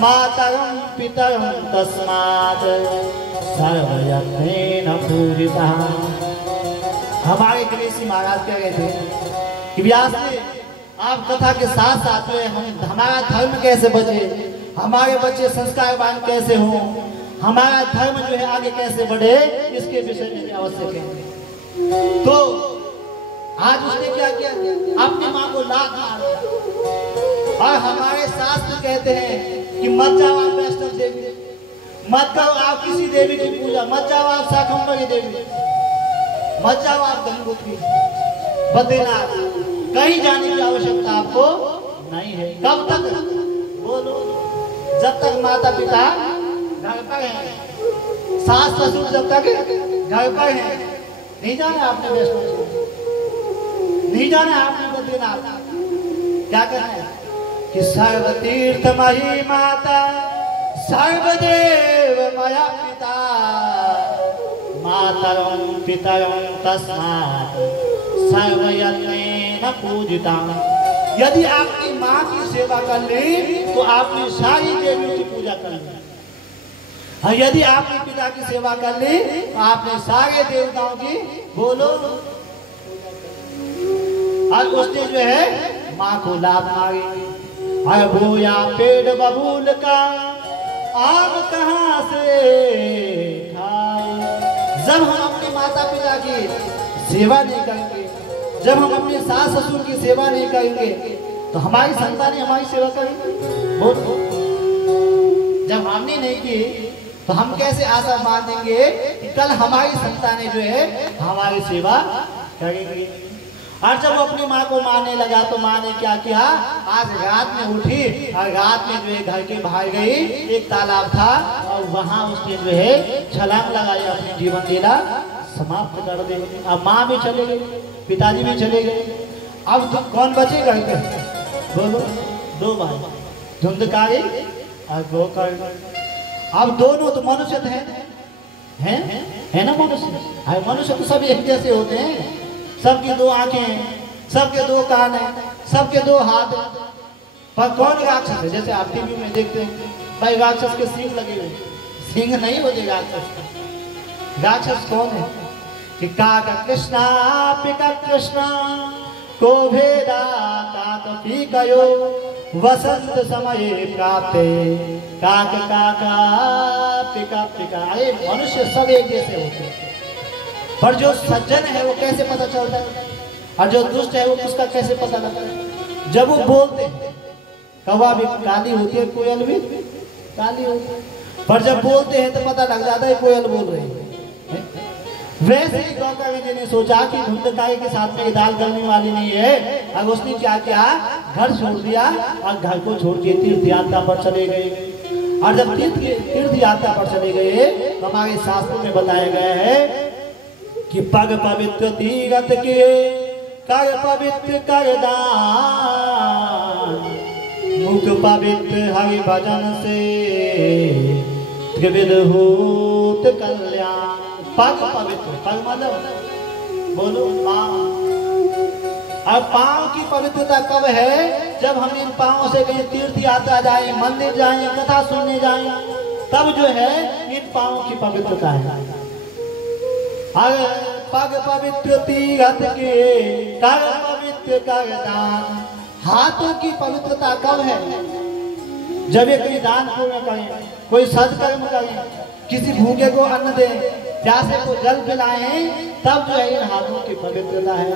मातरं पितरं तस्मात् सर्वयत्नेन पूजिता। हमारे गणेशी महाराज कह रहे थे कि व्यास जी आप कथा के साथ साथ में हम हमारा धर्म कैसे बचे, हमारे बच्चे संस्कारवान कैसे हों, हमारा धर्म जो है आगे कैसे बढ़े, इसके विषय में आवश्यक है। तो आज उसने क्या किया, अपनी माँ को लात मार दिया। और हमारे शास्त्र कहते हैं कि मत जाओ आप वैष्णव देवी, मत करो आप किसी देवी की पूजा, मत जाओ आप शाकंभरी देवी, मत जाओ आप गंगोत्री, बद्रीनाथ, कहीं जाने की आवश्यकता आपको नहीं है। कब तक, बोलो, जब तक माता पिता घर पर हैं, सास ससुर जब तक घर पर हैं। नहीं जाना आपने वैष्णव, नहीं जाना आपने बद्रीनाथ। क्या करना है कि सर्वतीर्थमयी माता सर्वदेव मया पिता मातरं पितरं तस्मात् सर्वयत्नेन पूजिता। यदि आपकी माँ की सेवा कर ली तो आपने सारी देवियों की पूजा कर ली, और यदि आपके पिता की सेवा कर ली तो आपने सारे देवताओं की, बोलो। और उसने जो है माँ को लात मारी। और भूया पेड़ बबूल का आम कहाँ से खाए। जब हम अपने माता पिता की सेवा नहीं करेंगे, जब हम अपने सास ससुर की सेवा नहीं करेंगे तो हमारी संतानें हमारी सेवा करेंगे, बोलो। जब हमने नहीं की तो हम कैसे आशा मान देंगे कि कल हमारी संतानें जो है हमारी सेवा करेंगी। और जब वो अपनी माँ को मारने लगा तो माँ ने क्या किया, आज रात में उठी और रात में जो है घर के बाहर गई, एक तालाब था और वहां उसने जो है छलांग लगाई, अपनी जीवन लीला समाप्त कर दी। अब माँ भी चले गई, पिताजी भी चले गए, अब तो कौन बचेगा, बोलो। दो भाई, धुंधकारी और गोकर्ण। अब दोनों तो मनुष्य है ना, मनुष्य तो सब एक जैसे होते हैं, सबकी दो आंखें हैं, सबके दो कान हैं, सबके दो हाथ हैं। पर कौन राक्षस है, जैसे आप टीवी में देखते हैं भाई राक्षस के सींग लगे हुए, सींग नहीं होते राक्षस का। राक्षस कौन है कि काक कृष्णा पिका कृष्णा को भेदा काक पीकयो वसंत समय प्राप्ते काक काका पिका पिका। अरे मनुष्य सब एक जैसे होते हैं, पर जो सज्जन है वो कैसे पता चलता है, और जो दुष्ट है वो उसका कैसे पता लगता है। जब वो बोलते हैं, कौवा भी काली होती है, कोयल भी काली होती है, पर जब बोलते हैं तो पता लग जाता है कोयल बोल रही है। वैसे ही गौकर्ण जी ने सोचा कि धुंधकारी के साथ में दाल करने वाली नहीं है, अब उसने क्या किया, घर छोड़ दिया और घर को छोड़ के तीर्थ यात्रा पर चले गए। और जब तीर्थ यात्रा पर चले गए तो हमारे शास्त्रों में बताया गया है कि पग पवित्र तीरथ के कर पवित्र कर दान, मुख पवित्र हरि भजन से त्रिविध होत कल्याण। पग पवित्र, पग मतलब बोलो अब पांव की पवित्रता कब है? जब हम इन पांवों से कहीं तीर्थ यात्रा जाए, मंदिर जाए, कथा सुनने जाए, तब जो है इन पांवों की पवित्रता है। अगर पग पवित्र तीर्थ के कर पवित्र कर दान, हाथों की पवित्रता कब है? जब ये कोई दान पुण्य करें, कोई सत्कर्म करें, किसी भूखे को अन्न दें, प्यासे को जल पिलाएं, तब जो है इन हाथों की पवित्रता है।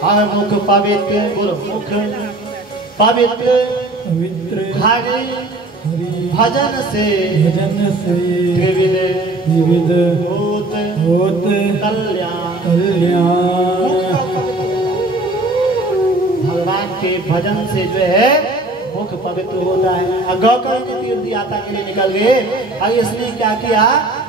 और मुख पवित्र, बोलो मुख पवित्र हरि भजन से त्रिविध होत कल्याण। भगवान के भजन से जो है मुख पवित्र होता है। गौकर्ण के तीर्थ यात्रा के लिए निकल गए और इसने क्या किया?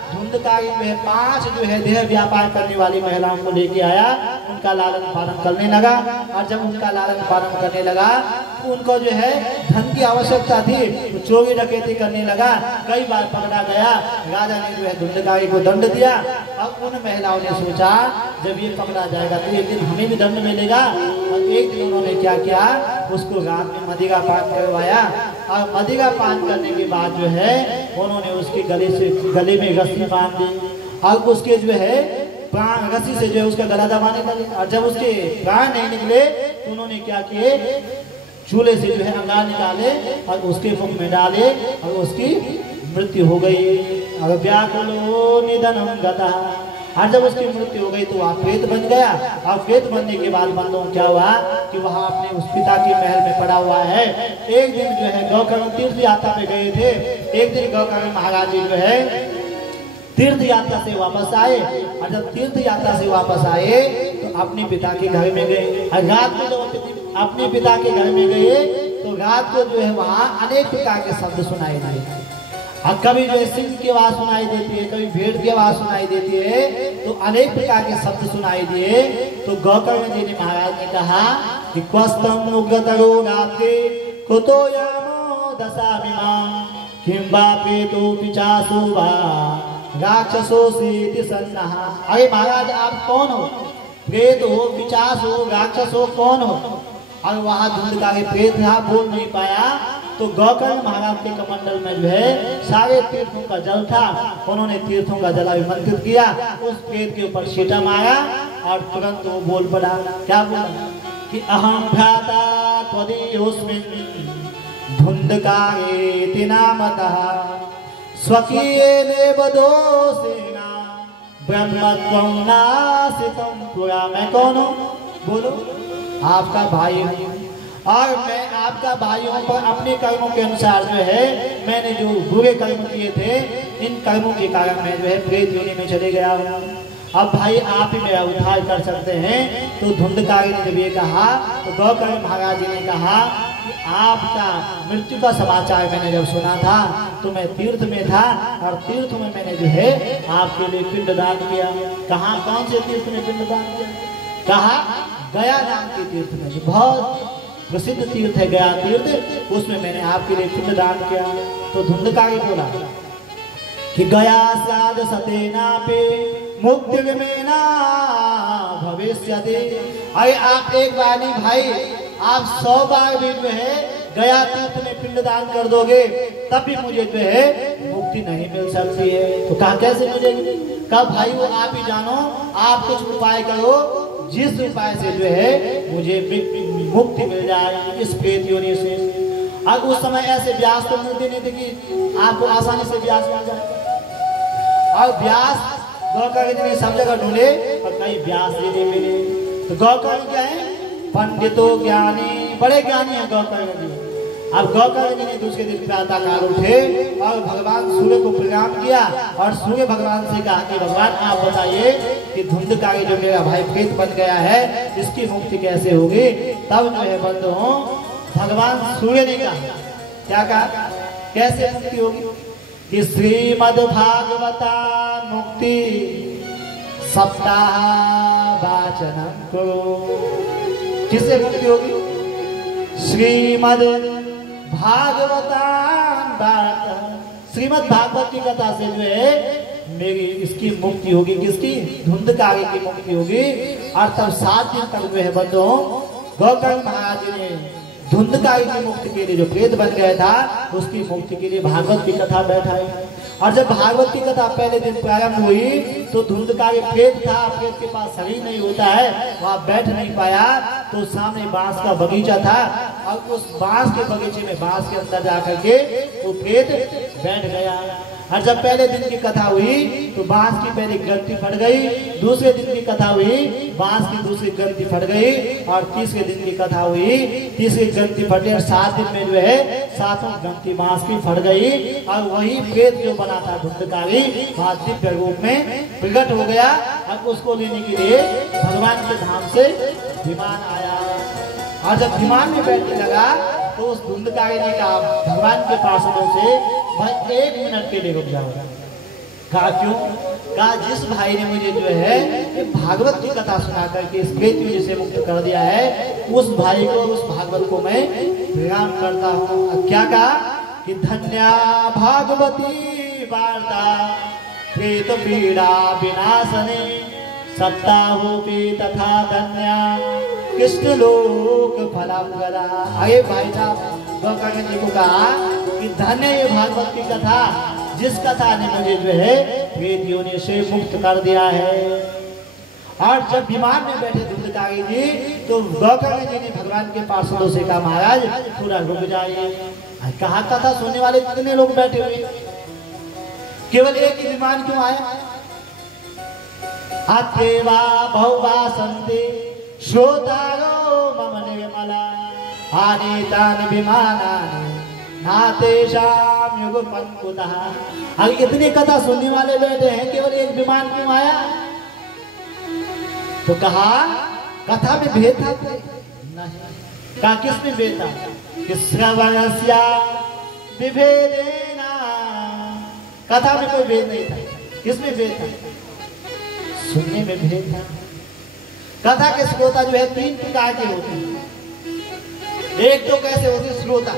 धुंधकारी जो है 5 जो है देह व्यापार करने वाली महिलाओं को लेके आया, उनका लालन पालन करने लगा। और जब उनका लालन पालन करने लगा तो उनको जो है धन की आवश्यकता थी, तो चोरी डकैती करने लगा। कई बार पकड़ा गया, राजा ने जो है धुंधकारी को दंड दिया। अब उन महिलाओं ने सोचा जब ये पकड़ा जाएगा तो एक दिन हमें भी दंड मिलेगा। और एक दिन उन्होंने क्या किया? उसको रात में मदिरा पान करवाया। और मदिरा पान करने के बाद जो है उन्होंने उसके गले में रस्सी बांध दी और उसके जो है प्राण रस्सी से जो है उसका गला दबाने लगे। और जब उसके प्राण नहीं निकले तो उन्होंने क्या किए? चूल्हे से जो है अंगार निकाले और उसके मुख में डाले और उसकी मृत्यु हो गई। और व्याकुलो निधनम गता, और जब उसकी मृत्यु हो गई तो वह प्रेत बन गया। और प्रेत बनने के बाद बंदों क्या हुआ कि वहां अपने उस पिता के महल में पड़ा हुआ है। एक दिन जो है गौकर्ण तीर्थ यात्रा पे गए थे। एक दिन गौकर्ण महाराज जी जो है तीर्थ यात्रा से वापस आए। और जब तीर्थ यात्रा से वापस आए तो अपने पिता के घर में गए। और रात को जब अपने पिता के घर में गए तो रात को जो है वहां अनेक प्रकार के शब्द सुनाई दिए। और कभी जो है सिंह की आवाज सुनाई देती है, कभी भेड़ की आवाज सुनाई देती है, तो अनेक प्रकार के शब्द सुनाई दिए। तो गौकर्ण जी ने महाराज ने कहा कि क्वस्तम उग्रतरो गाते कुतो यामो दशाभिमान किंबा प्रेतो पिचासो वा राक्षसो सीति सन्नहा। अरे महाराज आप कौन हो? प्रेत हो, पिचास हो, राक्षस हो, कौन हो? और वहां धुंधकारी प्रेत था, बोल नहीं पाया। तो गौकर्ण महाराज के कमंडल में जो है सारे तीर्थों का जल था। उन्होंने तीर्थों का जल अभिमंत्रित किया, उस प्रेत के ऊपर छींटा मारा और तुरंत वो बोल पड़ा। क्या बोला? कि अहम भ्राता त्वदीयोस्मिन् धुंधकारेति नामतः स्वकीयेनेव दोषेण ब्रह्मत्वं नासितं पुरा। मैं कौन हूँ? बोलो। आपका भाई हूँ और मैं आपका भाई हूँ, पर अपने कर्मों के अनुसार जो है मैंने जो बुरे कर्म किए थे, इन कर्मों के कारण मैं जो है प्रेत योनि में चले गया हूँ। अब भाई आप ही मेरा उद्धार कर सकते हैं। तो धुंधकारी ने जब ये कहा तो गौकर्ण महाराज जी ने कहा कि आपका मृत्यु का समाचार मैंने जब सुना था तो मैं तीर्थ में था और तीर्थ में मैंने जो है आपके लिए पिंडदान किया। कहाँ? कौन से तीर्थ में पिंडदान किया? कहा? गया नाम के तीर्थ में, जो बहुत प्रसिद्ध तीर्थ है गया तीर्थ, उसमें मैंने आपके लिए पिंडदान किया। तो धुंधकारी बोला कि गया साध सतेना पे मुक्ति में ना भविष्यति। अरे आप एक बार नहीं भाई, आप 100 बार भी जो है गया तीर्थ में पिंडदान कर दोगे तब भी मुझे जो है मुक्ति नहीं मिल सकती है। तो कहा कैसे मिलेगी? कहा भाई वो आप ही जानो, आप कुछ उपाय करो जिस उपाय से जो है मुझे मुक्ति मिल जाए इस प्रेत योनि से। अब उस समय ऐसे व्यास तो मिलते नहीं थे कि आपको आसानी से व्यास मिल जाए। और व्यास गौकर्ण जी ने सब जगह ढूंढे और कहीं व्यास जी नहीं मिले। तो गौकर्ण क्या है? पंडितो ज्ञानी, बड़े ज्ञानी है गौकर्ण जी। अब गौकर्ण जी ने दूसरे दिन प्रातः काल उठे और भगवान सूर्य को प्रणाम किया और सूर्य भगवान से कहा कि भगवान आप बताइए कि धुंधकारी जो मेरा भाई प्रेत बन गया है इसकी मुक्ति कैसे होगी? तब जो है बंधुओं भगवान सूर्य ने कहा, क्या कहा? कैसे मुक्ति होगी? कि श्रीमद् भागवता मुक्ति सप्ताह वाचनम करो। किससे मुक्ति होगी? श्रीमद् श्रीमद् भागवत की कथा से जो है मेरी इसकी मुक्ति होगी। किसकी? धुंधकारी की मुक्ति होगी। और तब 7 दिन तक जो है बंधुओं गोकर्ण महाराज जी ने धुंधकारी की मुक्ति के लिए, जो प्रेत बन गया था उसकी मुक्ति के लिए भागवत की कथा बैठाई। और जब भागवत की कथा पहले दिन प्रारंभ हुई तो धुंधकारी प्रेत था, प्रेत के पास शरीर नहीं होता है, वहां बैठ नहीं पाया, तो सामने बांस का बगीचा था और उस बांस के बगीचे में बांस के अंदर जाकर के वो प्रेत बैठ गया। और जब पहले दिन की कथा हुई तो बांस की पहली ग्रंथि फट गई, दूसरे दिन की कथा हुई बांस की दूसरी ग्रंथि फट गई, और तीसरे दिन की कथा हुई तीसरी ग्रंथि फटी, और 7 दिन में जो है 7वां ग्रंथि बांस की फट गई। और वही प्रेत जो बना था धुंधकारी वहां दिव्य रूप में प्रकट हो गया। और उसको लेने के लिए भगवान के धाम से विमान आया, और जब विमान में बैठने लगा तो उस धुंधकारी ने कहा भगवान के पार्षदों से, भाई 1 मिनट के लिए रुक जाओ। कहा क्यों? कहा जिस भाई ने मुझे जो है भागवत की कथा सुना करके इस प्रेत में से मुक्त कर दिया है, उस भाई को, उस भागवत को मैं प्रणाम करता हूँ। क्या कहा कि धन्या भागवती वार्ता प्रेत पीड़ा विनाशने सत्ता होपी तथा धन्या कृष्ण लोक फलांगरा। आगे भाई साहब गोकर्ण जी को कहा कि धन्य ये भागवत की कथा, जिस कथा ने मुझे जो है प्रेत योनि से मुक्त कर दिया है। और जब विमान में बैठे धुंधकारी जी तो गोकर्ण जी ने भगवान के पार्षदों से कहा महाराज थोड़ा रुक जाइए। कहा कथा सुनने वाले कितने लोग बैठे हुए, केवल एक ही विमान क्यों आया? अत्यवा बहुवा संते श्रोतारो मम निर्मला आनीतानि विमानानि नातेषां युगपन्कुतः। अगर इतनी कथा सुनने वाले बैठे हैं, केवल एक विमान क्यों आया? तो कहा कथा में भेद था नहीं। कहा किस में भेद था? कि श्रवणस्या विभेदेना, कथा में कोई भेद नहीं था। किसमें भेद था? सुनने में भेद था। कथा के श्रोता जो है 3 प्रकार के होते हैं। एक तो कैसे होते श्रोता,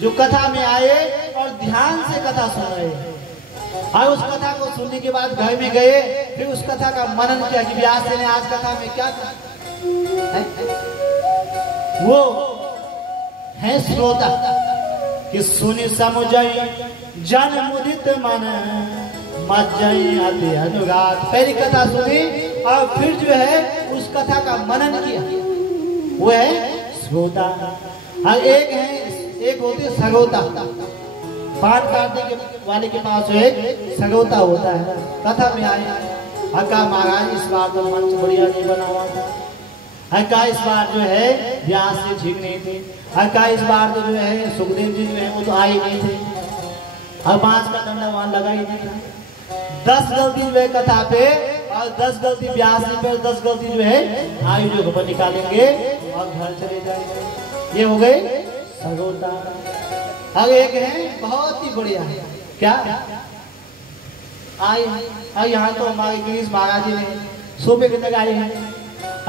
जो कथा में आए और ध्यान से कथा सुन रहे हैं, और उस कथा को सुनने के बाद घर में गए, फिर उस कथा का मनन किया कि व्यास जी ने आज कथा में क्या कहा, वो है श्रोता। कि सुनि समुझई जन मुदित मन मज्जई अति अनुराग। पहली कथा सुनी और फिर जो है उस कथा का मनन किया, वो है श्रोता। और एक होते सगोता, पाठ काटने के वाले के पास जो एक सगोता होता है। कथा में आए अका महाराज इस बार तो मंच बढ़िया नहीं बना हुआ था, अका इस बार जो है व्यास से ठीक नहीं थे, अका इस बार तो जो है सुखदेव जी जो है वो तो आए नहीं थे, और बांस का डंडा वहां लगा ही नहीं था। 10 गलती जो है कथा पे और 10 गलती व्यास जी पे, 10 गलती जो है आयोजक पर निकालेंगे और घर चले जाएंगे। ये हो गए सगोता। अब एक है बहुत ही बढ़िया, क्या आए यहाँ तो हमारे गिरीश महाराज जी ने सोफे के लगाए हैं,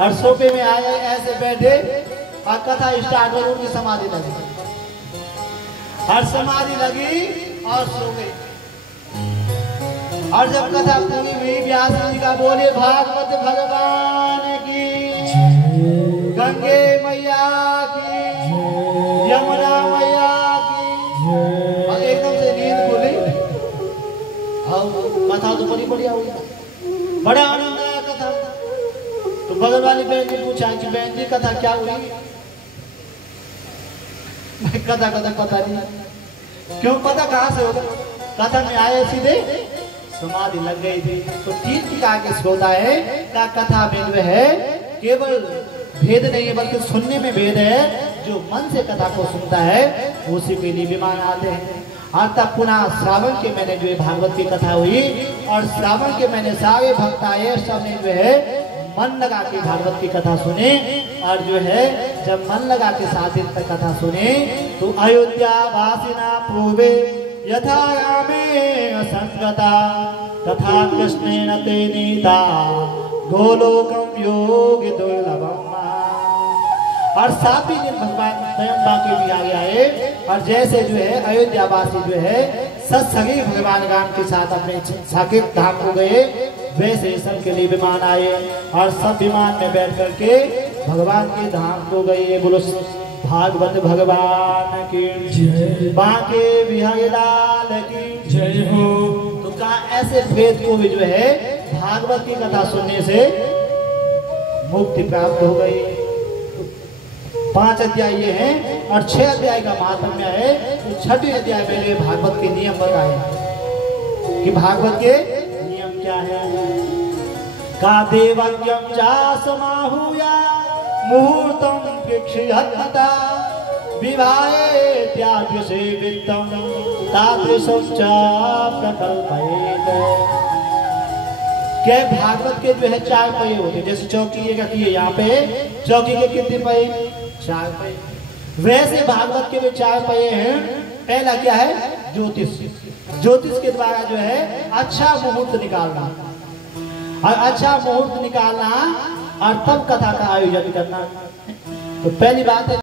और सोफे में आए ऐसे बैठे और कथा स्टार्ट हो, उनकी समाधि लगी, और समाधि लगी और सो गई। और जब कथा पूरी हुई व्यास जी का बोले भागवत भगवान की, गंगे मैया की, यमुना मैया की, और एकदम से नींद खुली। कथा तो बड़ी बढ़िया हुई, बड़ा आनंद आया कथा। तो बगल वाली बहन ने पूछा कि बहन जी कथा क्या हुई? कथा पता नहीं। क्यों पता कहाँ से होगा? कथा में आए सीधे समाधि लग गई थी। तो 3 प्रकार के श्रोता है का कथा में जो है केवल भेद नहीं है बल्कि सुनने में भेद है। जो मन से कथा को सुनता है उसी के लिए विमान आते हैं। आज तक पुनः श्रावण के महीने जो है भागवत की कथा हुई, और श्रावण के महीने सारे भक्त आए, सबने जो है मन लगा के भागवत की कथा सुने। और जो है जब मन लगा के 7 दिन तक कथा सुने तो अयोध्या वासिना पूर्वे यथा रामेण संगता तथा कृष्णेन ते नीता गोलोकम योगी दुर्लभम। और 7वें दिन भगवान स्वयं बांके बिहारी आए, और जैसे जो है अयोध्या वासी जो है सत्संगी भगवान राम के साथ अपने साकेत धाम को गए, वैसे सबके लिए विमान आए, और सब विमान में बैठ करके भगवान के धाम को गए। बोलो भागवत भगवान की जय। बांके बिहारी लाल की जय हो। तो कहा ऐसे वेद को भी जो है भागवत की कथा सुनने से मुक्ति प्राप्त हो गई। 5 अध्याय ये हैं और 6 अध्याय का महात्म्य है। तो 6वें अध्याय में भागवत के नियम बताए कि भागवत के नियम क्या है। का देवज्ञम चा समाहुया मुहूर्तम प्रेक्षयता विवाहे त्याज्य से वित्तम तादृशं च प्रकल्पयेत। क्या भागवत के जो है 4 पहिए होते, जैसे चौकी ये कहती है, यहाँ पे चौकी के कितने पहिए? 4 पहिए। वैसे भागवत के भी 4 पहिए हैं। पहला क्या है? ज्योतिष। ज्योतिष के द्वारा जो है अच्छा मुहूर्त निकालना, और अच्छा मुहूर्त निकालना और तब कथा का आयोजन करना। तो पहली बात है